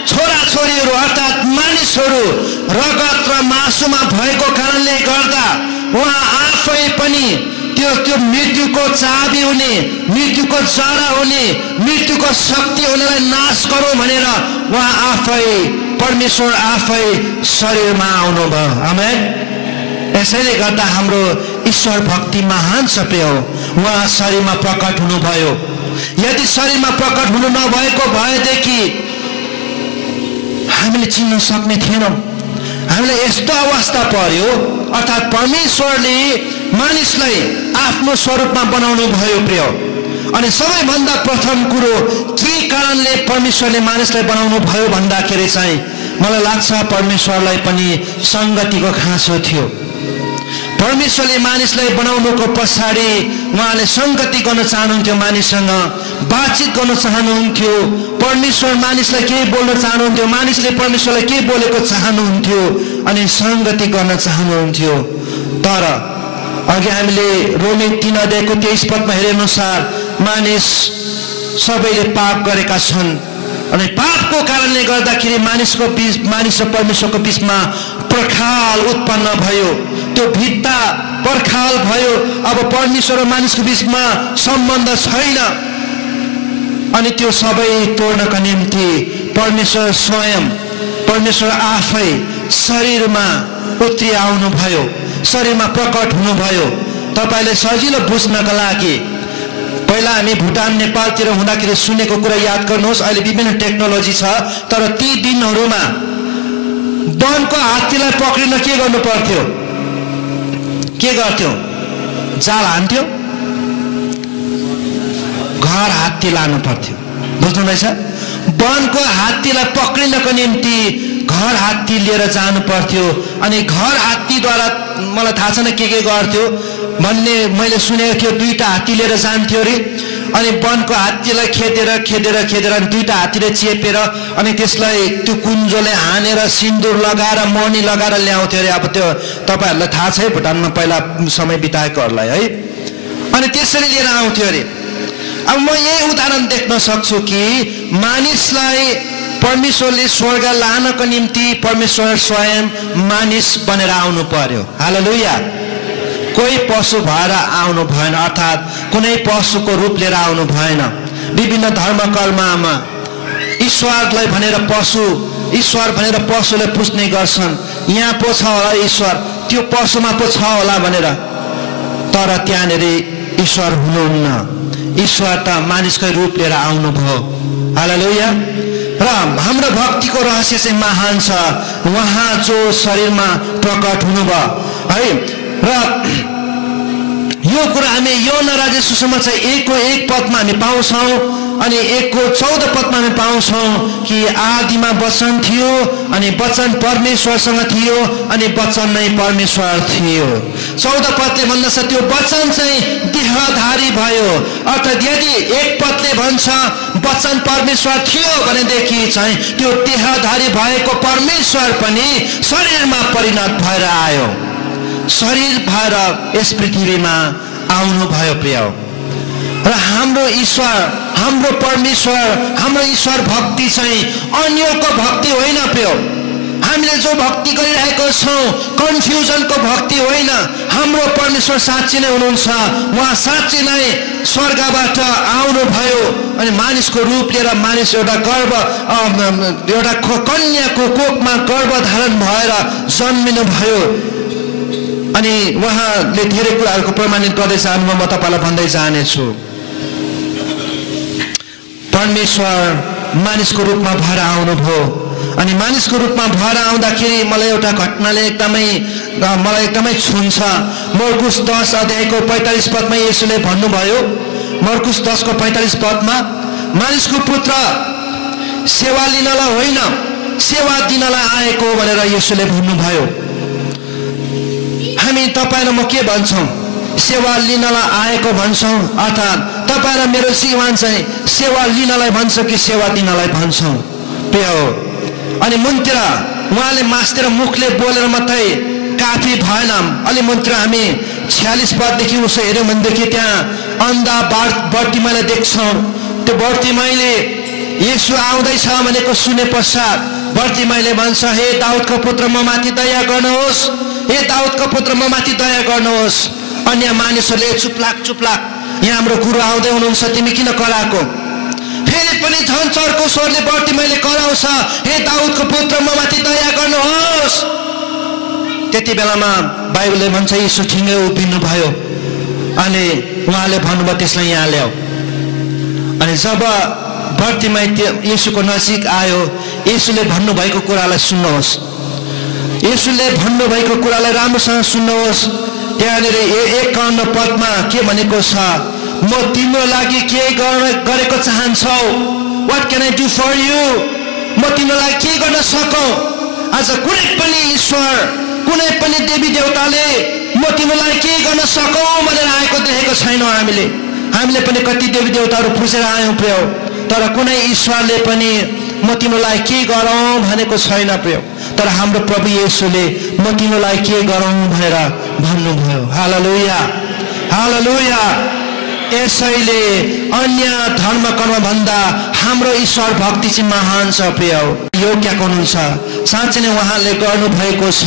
छोरा छोरीहरू अर्थात् मानिसहरू रगत र मासुमा भएको कारणले गर्दा उहाँ आफै पनि त्यो मृत्युको चाबी हुने, मृत्युको जरा हुने, मृत्युको शक्ति हुनेलाई नाश गरौँ भनेर उहाँ आफै परमेश्वर आफै शरीरमा आउनुभयो। आमेन। यसैले गर्दा हाम्रो ईश्वर भक्ति महान छ। प्रिय, उहाँ शरीरमा प्रकट हुनुभयो। यदि शरीरमा प्रकट हुनु नभएको भएदेखि हामीले चिन्न सक्ने थिएनौँ। हामीलाई यस्तो अवस्था पर्यो, अर्थात् परमेश्वरले मानिसलाई आफ्नो स्वरूपमा बनाउनु भयो। प्रिय, अनि सबैभन्दा प्रथम कुरो के कारणले परमेश्वरले मानिसलाई बनाउनु भयो भन्दाखेरि चाहिँ मलाई लाग्छ परमेश्वरलाई पनि सङ्गतिको खाँचो थियो। परमेश्वरले मानिसलाई बनाउनुको पछाडि उहाँले सङ्गति गर्न चाहनुहुन्थ्यो, मानिससँग बातचित गर्न चाहनुहुन्थ्यो। परमेश्वर मानिसलाई केही बोल्न चाहनुहुन्थ्यो, मानिसले परमेश्वरलाई केही बोलेको चाहनुहुन्थ्यो अनि सङ्गति गर्न चाहनुहुन्थ्यो। तर अघि हामीले रोमी 3:23 हेरे अनुसार मानिस सबैले पाप गरेका छन् अनि पापको कारणले गर्दाखेरि मानिस र परमेश्वरको बिचमा पर्खाल उत्पन्न भयो। त्यो भित्ता पर्खाल भयो। अब परमेश्वर र मानिसको बिचमा सम्बन्ध छैन। अनि त्यो सबै तोड्नका निम्ति परमेश्वर स्वयं, परमेश्वर आफै शरीरमा उत्रि आउनुभयो, शरीरमा प्रकट हुनुभयो। तपाईँले सजिलो बुझ्नका लागि पहिला हामी भुटान नेपालतिर हुँदाखेरि सुनेको कुरा याद गर्नुहोस्। अहिले विभिन्न टेक्नोलोजी छ, तर ती दिनहरूमा वनको हात्तीलाई पक्रिन के गर्नु पर्थ्यो? के गर्थ्यो? जाल हान्थ्यो, घर हात्ती लानु पर्थ्यो। बुझ्नुहुँदैछ? वनको हात्तीलाई पक्रिनको निम्ति घर हात्ती लिएर जानु पर्थ्यो। अनि घर हात्तीद्वारा मलाई थाहा छैन के गर्थ्यो भन्ने मैले सुनेको थियो। 2टा हात्ती लिएर जान्थ्यो अरे, अनि वनको हात्तीलाई खेदेर अनि 2टा हात्तीले चेपेर अनि त्यसलाई त्यो कुञ्जोले हानेर सिन्दुर लगाएर मर्नी लगाएर ल्याउँथ्यो अरे। अब त्यो तपाईँहरूलाई थाहा छ भुटानमा पहिला समय बिताएकोहरूलाई है। अनि त्यसरी लिएर आउँथ्यो अरे। अब म यही उदाहरण देख्न सक्छु कि मानिसलाई परमेश्वरले स्वर्ग लानको निम्ति परमेश्वर स्वयं मानिस बनेर आउनु पर्यो। हालेलुया। कोही पशु भएर आउनु भएन, अर्थात् कुनै पशुको रूप लिएर आउनु भएन। विभिन्न धर्म कर्ममा ईश्वरलाई भनेर पशु, ईश्वर भनेर पशुले पुज्ने गर्छन्। यहाँ पो छ होला ईश्वर, त्यो पशुमा पो छ होला भनेर। तर त्यहाँनिर ईश्वर हुनुहुन्न, ईश्वर त मानिसकै रूप लिएर आउनुभयो। हालेलुया। र हाम्रो भक्तिको रहस्य चाहिँ महान छ, उहाँ जो शरीरमा प्रकट हुनुभयो है। र यो कुरा हामी योना राज्य सुसमाचार 1:1 पदमा हामी पाउँछौँ अनि 1:14 पदमा हामी पाउँछौँ कि आदिमा वचन थियो अनि वचन परमेश्वरसँग थियो अनि वचन नै परमेश्वर थियो। 14 पदले भन्दछ त्यो वचन चाहिँ देहधारी भयो। अर्थात् यदि 1 पदले भन्छ वचन परमेश्वर थियो भनेदेखि चाहिँ त्यो देहधारी भएको परमेश्वर पनि शरीरमा परिणत भएर आयो, शरीर भएर यस पृथ्वीमा आउनु भयो प्रिय। र हाम्रो ईश्वर, हाम्रो परमेश्वर, हाम्रो ईश्वर भक्ति चाहिँ अन्यको भक्ति होइन प्रिय। हामीले जो भक्ति गरिरहेको छौँ कन्फ्युजनको भक्ति होइन। हाम्रो परमेश्वर साँच्चै नै हुनुहुन्छ, उहाँ साँच्चै नै स्वर्गबाट आउनुभयो अनि मानिसको रूप लिएर मानिस एउटा कन्याको कोखमा गर्भधारण भएर जन्मिनु भयो अनि उहाँले धेरै कुराहरूको प्रमाणित गर्दै जानुभयो। म तपाईँलाई भन्दै जानेछु परमेश्वर मानिसको रूपमा भएर आउनुभयो अनि मानिसको रूपमा भएर आउँदाखेरि मलाई एउटा घटनाले एकदमै छुन्छ। मर्कुस 10:45 पदमा येशूले भन्नुभयो, मर्कुस 10:45 पदमा मानिसको पुत्र सेवा लिनलाई होइन सेवा दिनलाई आएको भनेर येशूले भन्नुभयो। हामी तपाईँ र म के भन्छौँ? सेवा लिनलाई आएको भन्छौँ, अर्थात् तपाईँ र मेरो जीवन चाहिँ सेवा लिनलाई भन्छ कि सेवा दिनलाई भन्छौँ प्रिय हो। अनि मुनतिर उहाँले मास्तिर मुखले बोलेर मात्रै काफी भएन। अलि मुनतिर हामी 46 पददेखि उसो हेऱ्यौँ भनेदेखि त्यहाँ अन्धा बर्तिमाईलाई देख्छौँ। त्यो बर्तिमाईले येशू आउँदैछ भनेको सुने पश्चात बर्तिमाईले भन्छ, हे दाउदको पुत्र म माथि दया गर्नुहोस्, हे दाउदको पुत्र म माथि दया गर्नुहोस्। अन्य मानिसहरूले चुप्लाक यहाँ हाम्रो गुरु आउँदै हुनुहुन्छ, तिमी किन कराएको? फेरि पनि झन् चर्को स्वरले बर्तिमाईले कराउँछ, हे दाउदको पुत्र म माथि दया गर्नुहोस्। त्यति बेलामा बाइबलले भन्छ यीशु ठिङ्गै उभिनु भयो अनि उहाँले भन्नुभयो त्यसलाई यहाँ ल्याऊ। अनि जब बर्तिमाई येशूको नजिक आयो, येशूले भन्नुभएको कुरालाई सुन्नुहोस्, येशूले भन्नुभएको कुरालाई राम्रोसँग सुन्नुहोस्। त्यहाँनिर 51 पदमा के भनेको छ, म तिम्रो लागि के गरेको चाहन्छौ? What can I do for you? म तिम्रो लागि के गर्न सकौँ? आज कुनै पनि ईश्वर, कुनै पनि देवी देवताले म तिम्रो लागि के गर्न सकौँ भनेर आएको देखेको छैनौँ। हामीले पनि कति देवी देवताहरू पुजेर आयौँ प्रिय, तर कुनै ईश्वरले पनि म तिम्रो लागि के गरौँ भनेको छैन प्रिय। तर हाम्रो प्रभु येशूले म तिम्रो लागि के गरौँ भनेर भन्नुभयो। हालेलुया, हालेलुया। यसैले अन्य धर्म कर्म भन्दा हाम्रो ईश्वर भक्ति चाहिँ महान छ प्रिय। योग्य हुनुहुन्छ, साँच्चै नै उहाँले गर्नुभएको छ।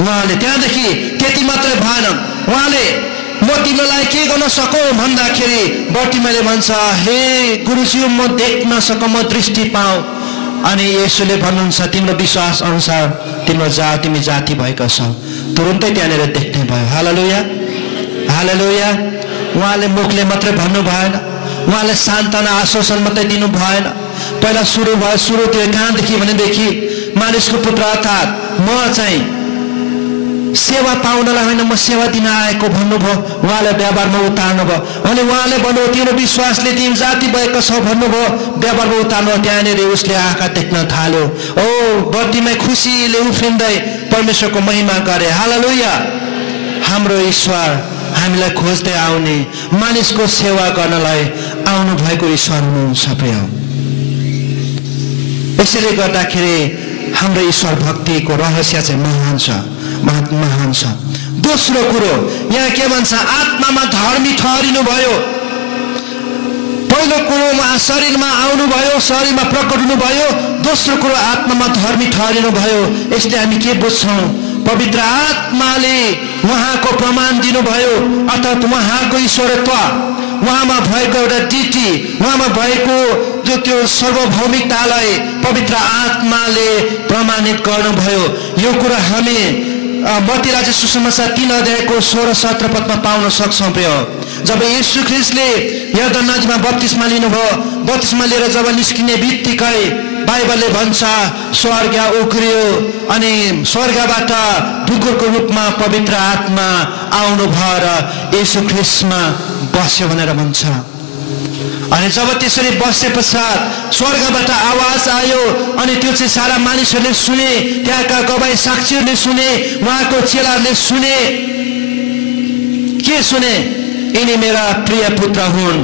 उहाँले त्यहाँदेखि त्यति मात्रै भएन, उहाँले म तिमीलाई के गर्न सकौँ भन्दाखेरि बर्तिमाईले भन्छ, हे गुरुजी म देख्न सकौँ, म दृष्टि पाऊँ। अनि येशूले भन्नुहुन्छ तिम्रो विश्वास अनुसार तिमी जाति भएका छौ। तुरुन्तै त्यहाँनिर देख्ने भयो। हालेलुया, हालेलुया। उहाँले मुखले मात्रै भन्नु भएन, उहाँले सान्त्वना आश्वासन मात्रै दिनु भएन। पहिला सुरु त्यो कहाँदेखि भनेदेखि मानिसको पुत्र अर्थात् म चाहिँ सेवा पाउनलाई होइन म सेवा दिन आएको भन्नुभयो। उहाँले व्यवहारमा उतार्नुभयो अनि उहाँले भन्नुभयो तिम्रो विश्वासले तिमी जाति भएका छौ भन्नुभयो, व्यवहारमा उतार्नु। त्यहाँनिर उसले आँखा देख्न थाल्यो। ओ बर्तिमाई खुसीले उफ्रिँदै परमेश्वरको महिमा गरे। हालेलुया। हाम्रो ईश्वर हामीलाई खोज्दै आउने, मानिसको सेवा गर्नलाई आउनु भएको ईश्वर हुनुहुन्छ प्रिय। यसैले गर्दाखेरि हाम्रो ईश्वर भक्तिको रहस्य चाहिँ महान छ। दोस्रो कुरो यहाँ के भन्छ, आत्मामा धर्मी ठहरिनु भयो। पहिलो कुरो शरीरमा आउनु भयो, शरीरमा प्रकट हुनु भयो। दोस्रो कुरो आत्मामा धर्मी ठहरिनु भयो। यसले हामी के बुझ्छौँ? पवित्र आत्माले उहाँको प्रमाण दिनुभयो, अर्थात् उहाँको ईश्वरत्व, उहाँमा भएको एउटा डिटी, उहाँमा भएको जो त्यो सार्वभौमिकतालाई पवित्र आत्माले प्रमाणित गर्नुभयो। यो कुरा हामी मत्ती राज्य सुसमाचार 3 अध्यायको 16-17 पदमा पाउन सक्छौँ प्रिय। जब येशू ख्रीष्टले यर्दन नदीमा बप्तिस्मा लिनुभयो, बप्तिस्मा लिएर जब निस्किने बित्तिकै बाइबलले भन्छ स्वर्ग उक्रियो अनि स्वर्गबाट ढुकुरको रूपमा पवित्र आत्मा आउनुभयो र येशू ख्रीष्टमा बस्यो भनेर भन्छ। अनि जब त्यसरी बसे पश्चात स्वर्गबाट आवाज आयो अनि त्यो चाहिँ सारा मानिसहरूले सुने, त्यहाँका गवाही साक्षीहरूले सुने, उहाँको चेलाहरूले सुने। के सुने? यिनी मेरा प्रिय पुत्र हुन्।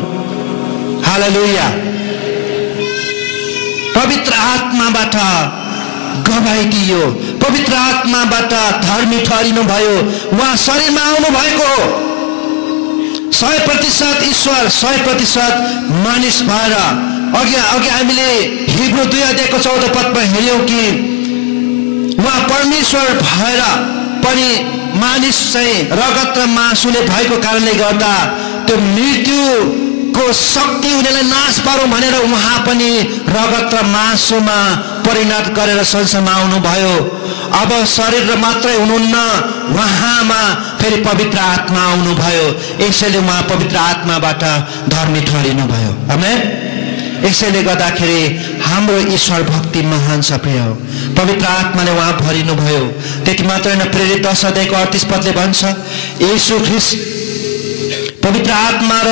हालेलुया। पवित्र आत्माबाट गवाही दियो, पवित्र आत्माबाट धर्मी ठहरिनु भयो। उहाँ शरीरमा आउनु भएको 100% ईश्वर 100% मानिस भएर। अघि हामीले हिब्रू 2 अध्यायको 14 पदमा हेर्यौं कि उहाँ परमेश्वर भएर पनि मानिस चाहिँ रगत र मासुले भएको कारणले गर्दा त्यो मृत्युको शक्ति उनीलाई नाश पारौँ भनेर उहाँ पनि रगत र मासुमा परिणत गरेर संसारमा आउनुभयो। अब शरीर मात्रै हुनुहुन्न, उहाँमा फेरि पवित्र आत्मा आउनुभयो। यसैले उहाँ पवित्र आत्माबाट धर्मी ठहरिनु भयो। आमेन। यसैले गर्दाखेरि हाम्रो ईश्वर भक्ति महान छ प्रिय। पवित्र आत्माले उहाँ भरिनु भयो। त्यति मात्र होइन, प्रेरित 10 अध्यायको 38 पदले भन्छ येशू ख्रीष्ट पवित्र आत्मा र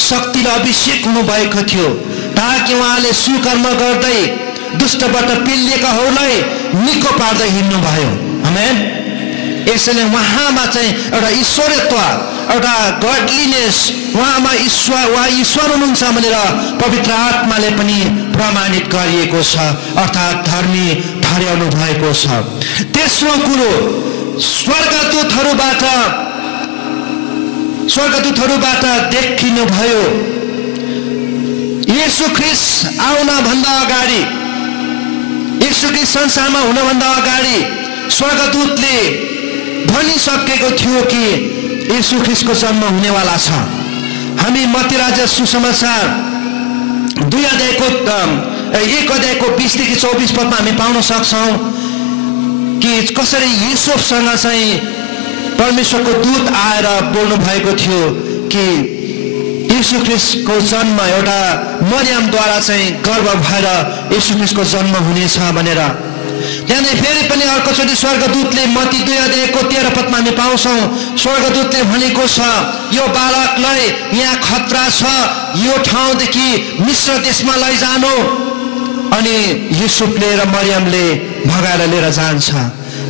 शक्तिले अभिषेक हुनुभएको थियो ताकि उहाँले सुकर्म गर्दै दुष्टबाट पिल्लिएकाहरूलाई निको पार्दै हिँड्नु भयो। आमेन। यसैले उहाँमा चाहिँ एउटा ईश्वरत्व, एउटा गडलीनेस, उहाँमा ईश्वर हुनुहुन्छ भनेर पवित्र आत्माले पनि प्रमाणित गरिएको छ, अर्थात् धर्मी ठहराउनु भएको छ। तेस्रो कुरो, स्वर्गदूतहरूबाट देखिनु भयो। येशू ख्रीष्ट आउन भन्दा अगाडि, येशू ख्रीष्ट संसारमा हुनुभन्दा अगाडि स्वर्गदूतले भनिसकेको थियो कि येशू ख्रीष्टको जन्म हुनेवाला छ। हामी मत्ती राज्य सुसमाचार 2 अध्यायको 1 अध्यायको 20 देखि 24 पदमा हामी पाउन सक्छौं कि कसरी युसुफसँग चाहिँ परमेश्वरको दूत आएर बोल्नु भएको थियो कि येशू ख्रीष्टको जन्म एउटा मरियमद्वारा चाहिँ गर्भ भएर येशू ख्रीष्टको जन्म हुनेछ भनेर। त्यहाँदेखि फेरि पनि अर्कोचोटि स्वर्गदूतले मत्ती 2 अध्यायको 13 पदमा हामी पाउँछौँ, स्वर्गदूतले भनेको छ यो बालकलाई यहाँ खतरा छ, यो ठाउँदेखि मिश्र देशमा लैजानु। अनि युसुफले र मरियमले भगाएर लिएर जान्छ।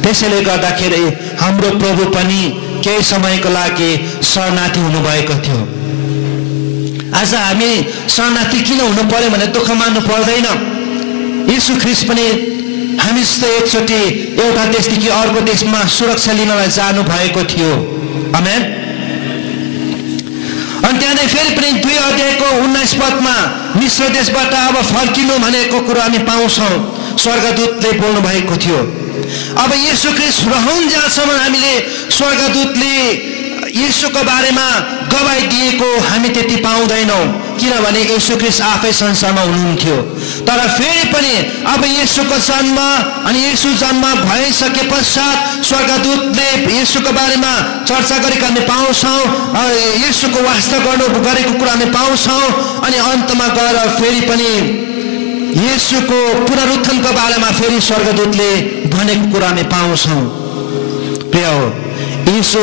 त्यसैले गर्दाखेरि हाम्रो प्रभु पनि केही समयको लागि शरणार्थी हुनुभएको थियो। आज हामी शरणार्थी किन हुनु पर्यो भने दुःख मान्नु पर्दैन। येशू ख्रीष्ट पनि हामी जस्तै एकचोटि एउटा देशदेखि अर्को देशमा सुरक्षा लिनलाई जानु भएको थियो। आमेन। अनि त्यहाँदेखि फेरि पनि 2 अध्यायको 19 पदमा मिश्र देशबाट अब फर्किनु भनेको कुरो हामी पाउँछौँ। स्वर्गदूतले बोल्नु भएको थियो। अब येशू ख्रीष्ट रहन्जेलसम्म हामीले स्वर्गदूतले येशूको बारेमा गवाही दिएको हामी त्यति पाउँदैनौँ, किनभने येशू ख्रीष्ट आफै संसारमा हुनुहुन्थ्यो। तर फेरि पनि अब येशूको जन्म अनि येशू जन्म भइसके पश्चात स्वर्गदूतले येशूको बारेमा चर्चा गरेको हामी पाउँछौँ, येशूको वास्ता गरेको कुरा हामी पाउँछौँ। अनि अन्तमा गएर फेरि पनि येशूको पुनरुत्थानको बारेमा फेरि स्वर्गदूतले भनेको कुरा हामी पाउँछौँ। प्रिय हो, येशू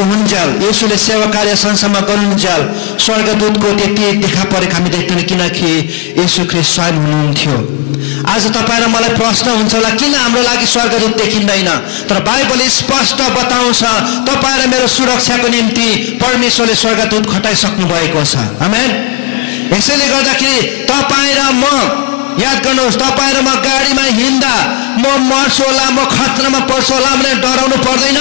हुन्जेल, येशूले सेवा कार्य संसारमा गर्नुहुन्जेल स्वर्गदूतको त्यति देखा परेको हामी देख्दैनौँ, किनकि येशू ख्रीष्ट स्वयं हुनुहुन्थ्यो। आज तपाईँ र मलाई प्रश्न हुन्छ होला किन हाम्रो लागि स्वर्गदूत देखिँदैन? तर बाइबलले स्पष्ट बताउँछ तपाईँ र मेरो सुरक्षाको निम्ति परमेश्वरले स्वर्गदूत खटाइसक्नु भएको छ। आमेन। यसैले गर्दाखेरि तपाईँ र म याद गर्नुहोस्, तपाईँ र म गाडीमा हिँड्दा म मर्छु होला, म खतरामा पर्छु होला भनेर डराउनु पर्दैन।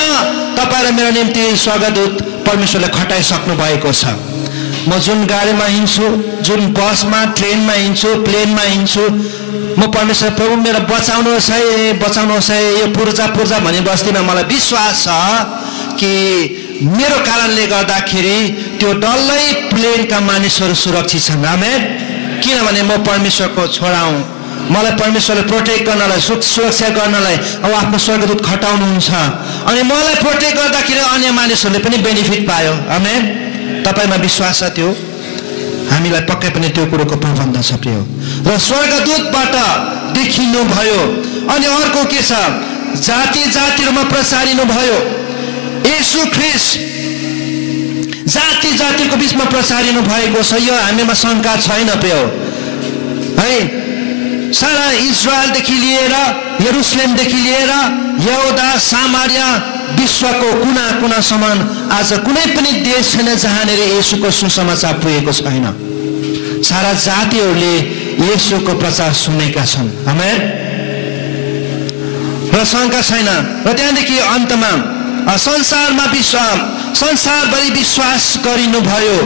तपाईँ र मेरो निम्ति स्वर्गदूत परमेश्वरले खटाइसक्नु भएको छ। म जुन गाडीमा हिँड्छु, जुन बसमा, ट्रेनमा हिँड्छु, प्लेनमा हिँड्छु, म परमेश्वर प्रभु मेरो बचाउनुहोस् है, बचाउनुहोस् है, यो पूर्जा भने बस्दिनँ। मलाई विश्वास छ कि मेरो कारणले गर्दाखेरि त्यो डल्लै प्लेनका मानिसहरू सुरक्षित छन्। आमेन। किनभने म परमेश्वरको छोरा हुँ, म मलाई परमेश्वरले प्रोटेक्ट गर्नलाई सुरक्षा गर्नलाई अब आफ्नो स्वर्गदूत खटाउनुहुन्छ अनि मलाई प्रोटेक्ट गर्दाखेरि अन्य मानिसहरूले पनि बेनिफिट पायो आमेन तपाईमा विश्वास छ त्यो हामीलाई पक्कै पनि त्यो कुरोको प्रबन्ध छ प्रिय र स्वर्गदूतबाट देखिनु भयो अनि अर्को के छ जाति जातिहरुमा प्रसारिनु भयो येशू ख्रीष्ट जाति जातिको बीचमा प्रसारिनु भएको छ यो हामीमा शंका छैन प्रिय है सारा इजरायल देखि लिएर यरुशलेम देखि लिएर यहुदा सामारिया विश्वको कुना कुनासम्म आज कुनै पनि देश छैन जहाँनेर येशूको सुसमाचार पुगेको छैन सारा जातिहरुले येशूको प्रचार सुनेका छन् आमेन र शंका छैन र त्यहाँदेखि अन्तमा संसारभरि विश्वास गरिनु भयो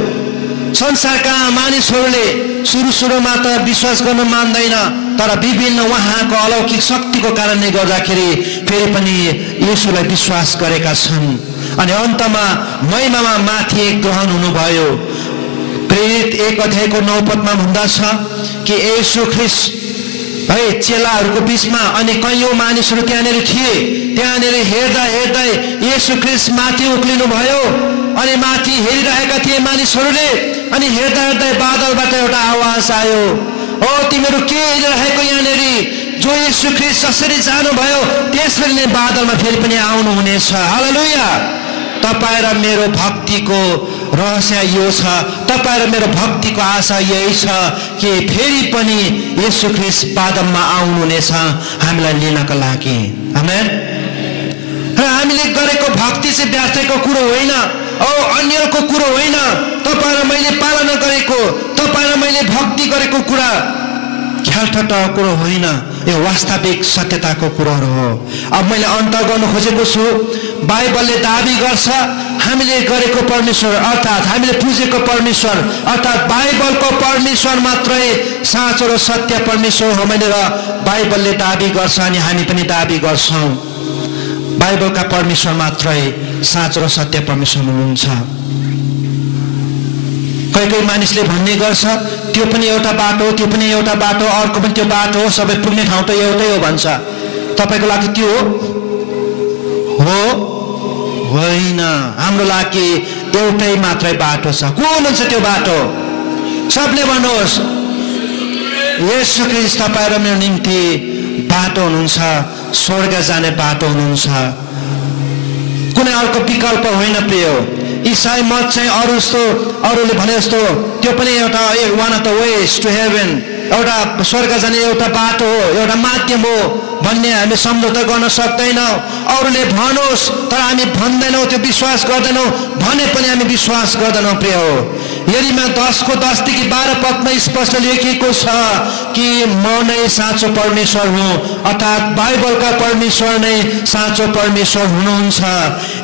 संसारका मानिसहरूले सुरुमा त विश्वास गर्न मान्दैन तर विभिन्न उहाँको अलौकिक शक्तिको कारणले गर्दाखेरि फेरि पनि येशूलाई विश्वास गरेका छन् अनि अन्तमा महिमामा माथि ग्रहण हुनुभयो प्रेरित 1 अध्यायको 9 पदमा भन्दछ कि येशू ख्रीष्ट है चेलाहरूको बीचमा अनि कयौं मानिसहरू त्यहाँनेर थिए त्यहाँनेर हेर्दा येशू ख्रीष्ट माथि उक्लिनु भयो अनि माथि हेरिरहेका थिए मानिसहरूले अनि हेर्दा बादलबाट एउटा आवाज आयो ओ तिमीहरू के हेरिरहेको यहाँनेर जो येशू ख्रीष्ट जसरी जानु भयो त्यसरी नै बादलमा फेरि पनि आउनु हुनेछ हालेलुया तपाईं र मेरो भक्तिको रहस्य यो छ तपाईं र मेरो भक्तिको आशा यही छ कि फेरि पनि येशू ख्रीष्ट बादलमा आउनु हुनेछ हामीलाई लिनका लागि आमेन र हामीले गरेको भक्ति चाहिँ व्यर्थको कुरो होइन औ अन्यको कुरो होइन तपाईं र मैले पालना गरेको तपाईं र मैले भक्ति गरेको कुरा ख्यालठट्टा कुरो होइन यो वास्तविक सत्यताको कुरोहरु हो अब मैले अन्त गर्न खोजेको छु बाइबलले दाबी गर्छ हामीले गरेको परमेश्वर अर्थात हामीले पूजेको परमेश्वर अर्थात बाइबलको परमेश्वर मात्रै साँचो र सत्य परमेश्वर हो भनेर बाइबलले दाबी गर्छ अनि हामी पनि दाबी गर्छौं बाइबलका परमेश्वर मात्रै साँचो र सत्य परमेश्वर हुनुहुन्छ कोही मानिसले भन्ने गर्छ त्यो पनि एउटा बाटो त्यो पनि एउटा बाटो अर्को पनि त्यो बाटो हो सबै पुग्ने ठाउँ त एउटै हो भन्छ तपाईको लागि त्यो हो होइन हाम्रो लागि एउटै मात्रै बाटो छ कुन हुन्छ त्यो बाटो सबले भन्नुहोस् येशू ख्रीष्ट तपाईं र मेरो निम्ति बाटो हुनुहुन्छ स्वर्ग जाने बाटो हुनुहुन्छ कुनै अर्को विकल्प होइन प्रिय ईसाई मत चाहिँ अरूले भने जस्तो त्यो पनि एउटा one of the ways to heaven एउटा स्वर्ग जाने एउटा बाटो हो एउटा माध्यम हो भन्ने हामी सम्झौता गर्न सक्दैनौं अरूले भनोस् तर हामी भन्दैनौं त्यो विश्वास गर्दैनौं भने पनि हामी विश्वास गर्दैनौं प्रिय हो यदिमा 10 को 10 देखि 12 पदमा स्पष्ट लेखिएको छ कि म नै साँचो परमेश्वर हुँ अर्थात बाइबलका परमेश्वर नै साँचो परमेश्वर हुनुहुन्छ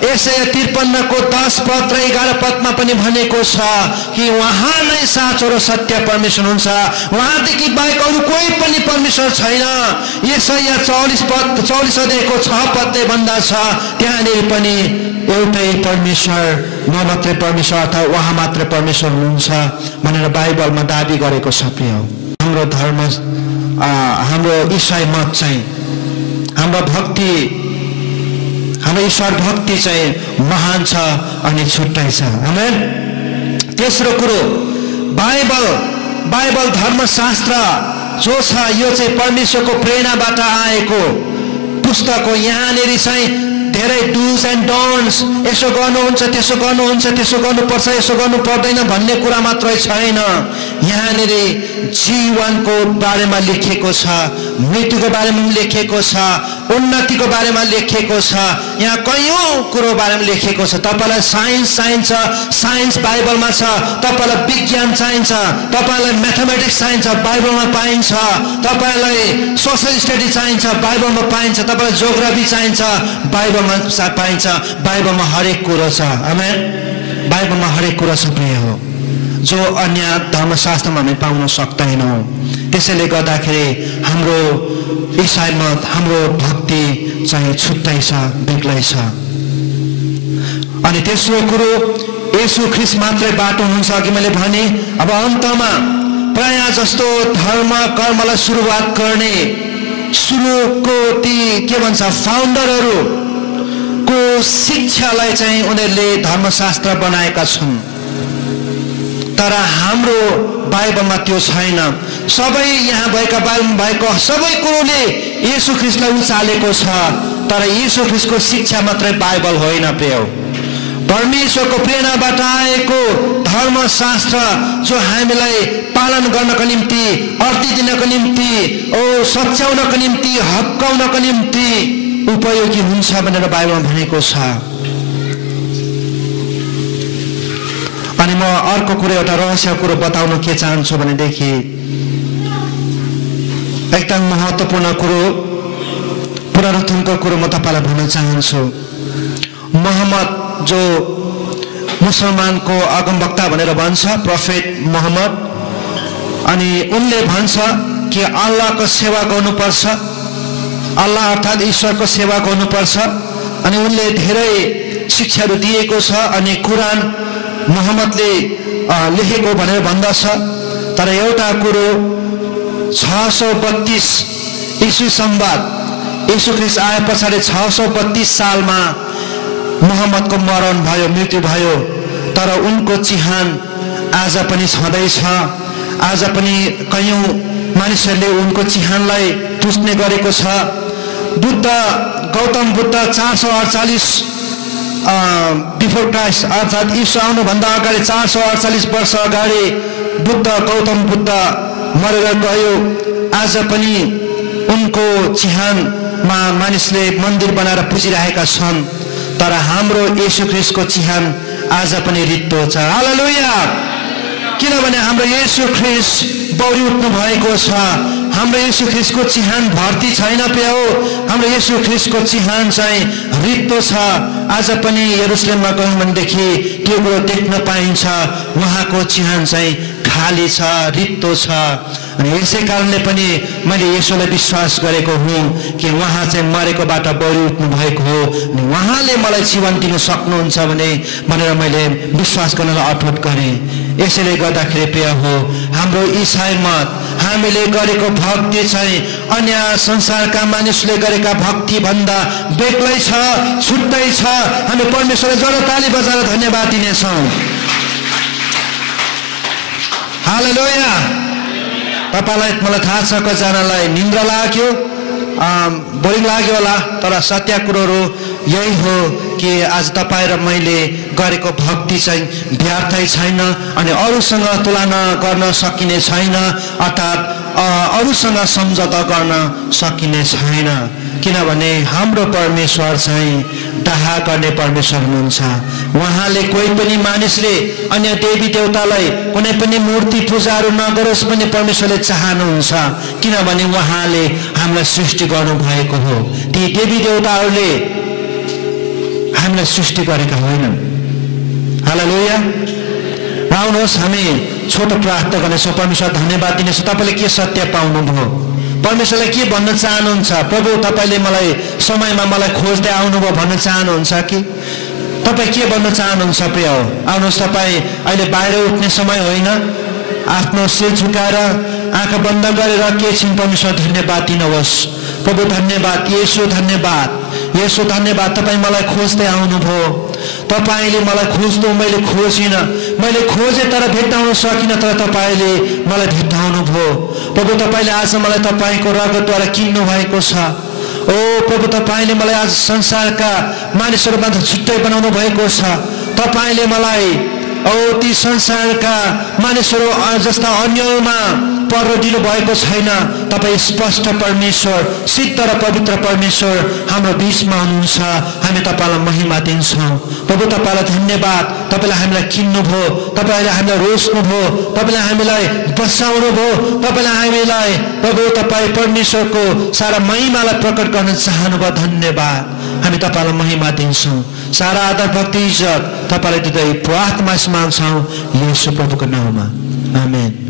यसै 53 को 10 पद र 11 पदमा पनि भनेको छ कि उहाँ नै साँचो र सत्य परमेश्वर हुनुहुन्छ उहाँदेखि बाहेक अरु कोही पनि परमेश्वर छैन यसैया 44 अध्यायको 6 पदले भन्दा छ त्यहाँनेर पनि एउटै परमेश्वर म मात्रै परमेश्वर अर्थात उहाँ मात्रै परमेश्वर हुनुहुन्छ भनेर बाइबलमा दाबी गरेको छ प्रिय हाम्रो धर्म हाम्रो ईसाई मत चाहिँ हाम्रो भक्ति हाम्रो ईश्वर भक्ति चाहिँ महान छ अनि छुट्टै छ आमेन तेस्रो कुरो बाइबल धर्मशास्त्र जो छ यो चाहिँ परमेश्वरको प्रेरणाबाट आएको पुस्तक हो यहाँनेर चाहिँ धेरै डूज एन्ड डोन्ट्स यसो गर्नुहुन्छ त्यसो गर्नुहुन्छ त्यसो गर्नुपर्छ यसो गर्नु पर्दैन भन्ने कुरा मात्रै छैन यहाँनेर जीवनको बारेमा लेखेको छ मृत्युको बारेमा लेखेको छ उन्नतिको बारेमा लेखेको छ यहाँ कयौं कुरो बारेमा लेखेको छ तपाईलाई साइन्स चाहिन्छ साइन्स बाइबलमा छ तपाईलाई विज्ञान चाहिन्छ तपाईलाई म्याथमेटिक्स चाहिन्छ बाइबलमा पाइन्छ तपाईलाई सोशल स्टडी चाहिन्छ बाइबलमा पाइन्छ तपाईलाई जियोग्राफी चाहिन्छ बाइबलमा पाइन्छ बाइबलमा हरेक कुरो छ आमेन बाइबलमा हरेक कुरा छ प्रिय हो जो अन्य धर्मशास्त्रमा हामी पाउन सक्दैनौं त्यसैले गर्दाखेरि हाम्रो ईसाई मत हाम्रो भक्ति चाहिँ छुट्टै छ बेग्लै छ अनि तेस्रो कुरो येशू ख्रीष्ट मात्रै बाटो हुनुहुन्छ अघि मैले भने अब अन्तमा प्राय जस्तो धर्म कर्मलाई सुरुवात गर्ने सुरुको ती के भन्छ फाउन्डरहरू को शिक्षालाई चाहिँ उनीहरूले धर्मशास्त्र बनाएका छन्। तर हाम्रो बाइबलमा त्यो छैन। सबै यहाँ भएका बाइबलमा भएको सबै कुरोले येशू ख्रीष्टलाई उचालेको छ, तर येशू ख्रीष्टको शिक्षा मात्रै बाइबल होइन प्रिय। परमेश्वरको प्रेरणाबाट आएको धर्मशास्त्र जो हामीलाई पालन गर्नको निम्ति, अर्थी दिनको निम्ति, सच्याउनको निम्ति, हप्काउनको निम्ति उपयोगी हुन्छ भनेर बाइबलमा भनेको छ। अनि म अर्को कुरो, एउटा रहस्य कुरो बताउन के चाहन्छु भनेदेखि एकदम महत्त्वपूर्ण कुरो, पुनरुत्थानको कुरो म तपाईलाई भन्न चाहन्छु। मोहम्मद जो मुसलमानको अगमवक्ता भनेर भन्छ, प्रोफेट मोहम्मद, अनि उनले भन्छ कि अल्लाहको सेवा गर्नुपर्छ, अल्लाह अर्थात् ईश्वरको सेवा गर्नुपर्छ। अनि उनले धेरै शिक्षाहरू दिएको छ अनि कुरान मोहम्मदले लेखेको भनेर भन्दछ। तर एउटा कुरो 632 ईस्वी संवत येशू ख्रीष्ट आए पछाडि 632 सालमा मोहम्मदको मरण भयो, मृत्यु भयो। तर उनको चिहान आज पनि छँदैछ। आज पनि कयौं मानिसहरूले उनको चिहानलाई पुज्ने गरेको छ। बुद्ध, गौतम बुद्ध 448 बिफोर क्राइस्ट अर्थात् ईशा आउनुभन्दा अगाडि 448 वर्ष अगाडि बुद्ध, गौतम बुद्ध मरेर गयो। आज पनि उनको चिहानमा मानिसले मन्दिर बनाएर पुजिरहेका छन्। तर हाम्रो येशू ख्रीष्टको चिहान आज पनि रित्तो छ। हालेलुया! किनभने हाम्रो येशू ख्रीष्ट बौरी उठ्नु भएको छ। हाम्रो येशू ख्रीष्टको चिहान भर्ती छैन प्रियो। हाम्रो येशू ख्रीष्टको चिहान चाहिँ रित्तो छ। आज पनि यरुशलेममा गयौँ भनेदेखि त्यो कुरो देख्न पाइन्छ, उहाँको चिहान चाहिँ खाली छ, रित्तो छ। अनि यसै कारणले पनि मैले येशूलाई विश्वास गरेको हुँ कि उहाँ चाहिँ मरेकोबाट बौरी उठ्नु भएको हो अनि उहाँले मलाई जीवन दिन सक्नुहुन्छ भनेर मैले विश्वास गर्नलाई अठोट गरेँ। यसैले गर्दाखेरि प्रिय हो, हाम्रो इसाई मत, हामीले गरेको भक्ति चाहिँ अन्य संसारका मानिसले गरेका भक्ति भन्दा बेग्लै छ, छुट्टै छ। हामी परमेश्वरलाई जोड ताली बजाएर धन्यवाद दिनेछौँ। हालेलुया! तपाईलाई मलाई थाहा छ कतिजनालाई निन्द्रा लाग्यो, बोरिङ लाग्यो होला, तर सत्य कुरोहरू यही हो कि आज तपाईँ र मैले गरेको भक्ति चाहिँ व्यर्थै छैन अनि अरूसँग तुलना गर्न सकिने छैन, अर्थात् अरूसँग सम्झौता गर्न सकिने छैन। किनभने हाम्रो परमेश्वर चाहिँ डाहा गर्ने परमेश्वर हुनुहुन्छ। उहाँले कोही पनि मानिसले अन्य देवी देवतालाई कुनै पनि मूर्ति पूजाहरू नगरोस् पनि परमेश्वरले चाहनुहुन्छ। किनभने उहाँले हामीलाई सृष्टि गर्नुभएको हो। ती देवी देवताहरूले हामीलाई सृष्टि गरेका होइनन्। हालेलुया! आउनुहोस् हामी छोटो प्रार्थना गर्नेछौँ। परमेश्वर धन्यवाद दिनेछौँ। तपाईँले के सत्य पाउनुभयो, परमेश्वरले के भन्न चाहनुहुन्छ? प्रभु, तपाईँले मलाई समयमा मलाई खोज्दै आउनुभयो भन्न चाहनुहुन्छ कि तपाईँ के भन्न चाहनुहुन्छ? प्रिय हो, आउनुहोस्। तपाईँ अहिले बाहिर उठ्ने समय होइन। आफ्नो सिर झुकाएर आँखा बन्द गरेर के छिन् परमेश्वर धन्यवाद दिनुहोस्। प्रभु धन्यवाद, येशू धन्यवाद, येशू धन्यवाद। तपाईँ मलाई खोज्दै आउनुभयो। तपाईँले मलाई खोज्नु, मैले खोजिनँ, मैले खोजेँ तर भेट्टाउन सकिनँ, तर तपाईँले मलाई भेट्टाउनु भयो। प्रभु तपाईँले आज मलाई तपाईँको रगतद्वारा किन्नु भएको छ। ओ प्रभु, तपाईँले मलाई आज संसारका मानिसहरूबाट छुट्टै बनाउनु भएको छ। तपाईँले मलाई ती संसारका मानिसहरू जस्ता अन्यलमा पर्न दिनु भएको छैन। तपाईँ स्पष्ट परमेश्वर, सिद्ध र पवित्र परमेश्वर हाम्रो बीचमा हुनुहुन्छ। हामी तपाईँलाई महिमा दिन्छौँ। प्रभु तपाईँलाई धन्यवाद। तपाईँले हामीलाई किन्नुभयो, तपाईँले हामीलाई रोज्नुभयो, तपाईँले हामीलाई बचाउनु भयो, तपाईँले हामीलाई प्रभु तपाईँ परमेश्वरको सारा महिमालाई प्रकट गर्न चाहनुभयो। धन्यवाद। हामी तपाईँलाई महिमा दिन्छौँ। सारा आदर भक्ति इज्जत तपाईँलाई दिँदै प्रार्थना माग्छौँ येशू प्रभुको नाममा। आमेन।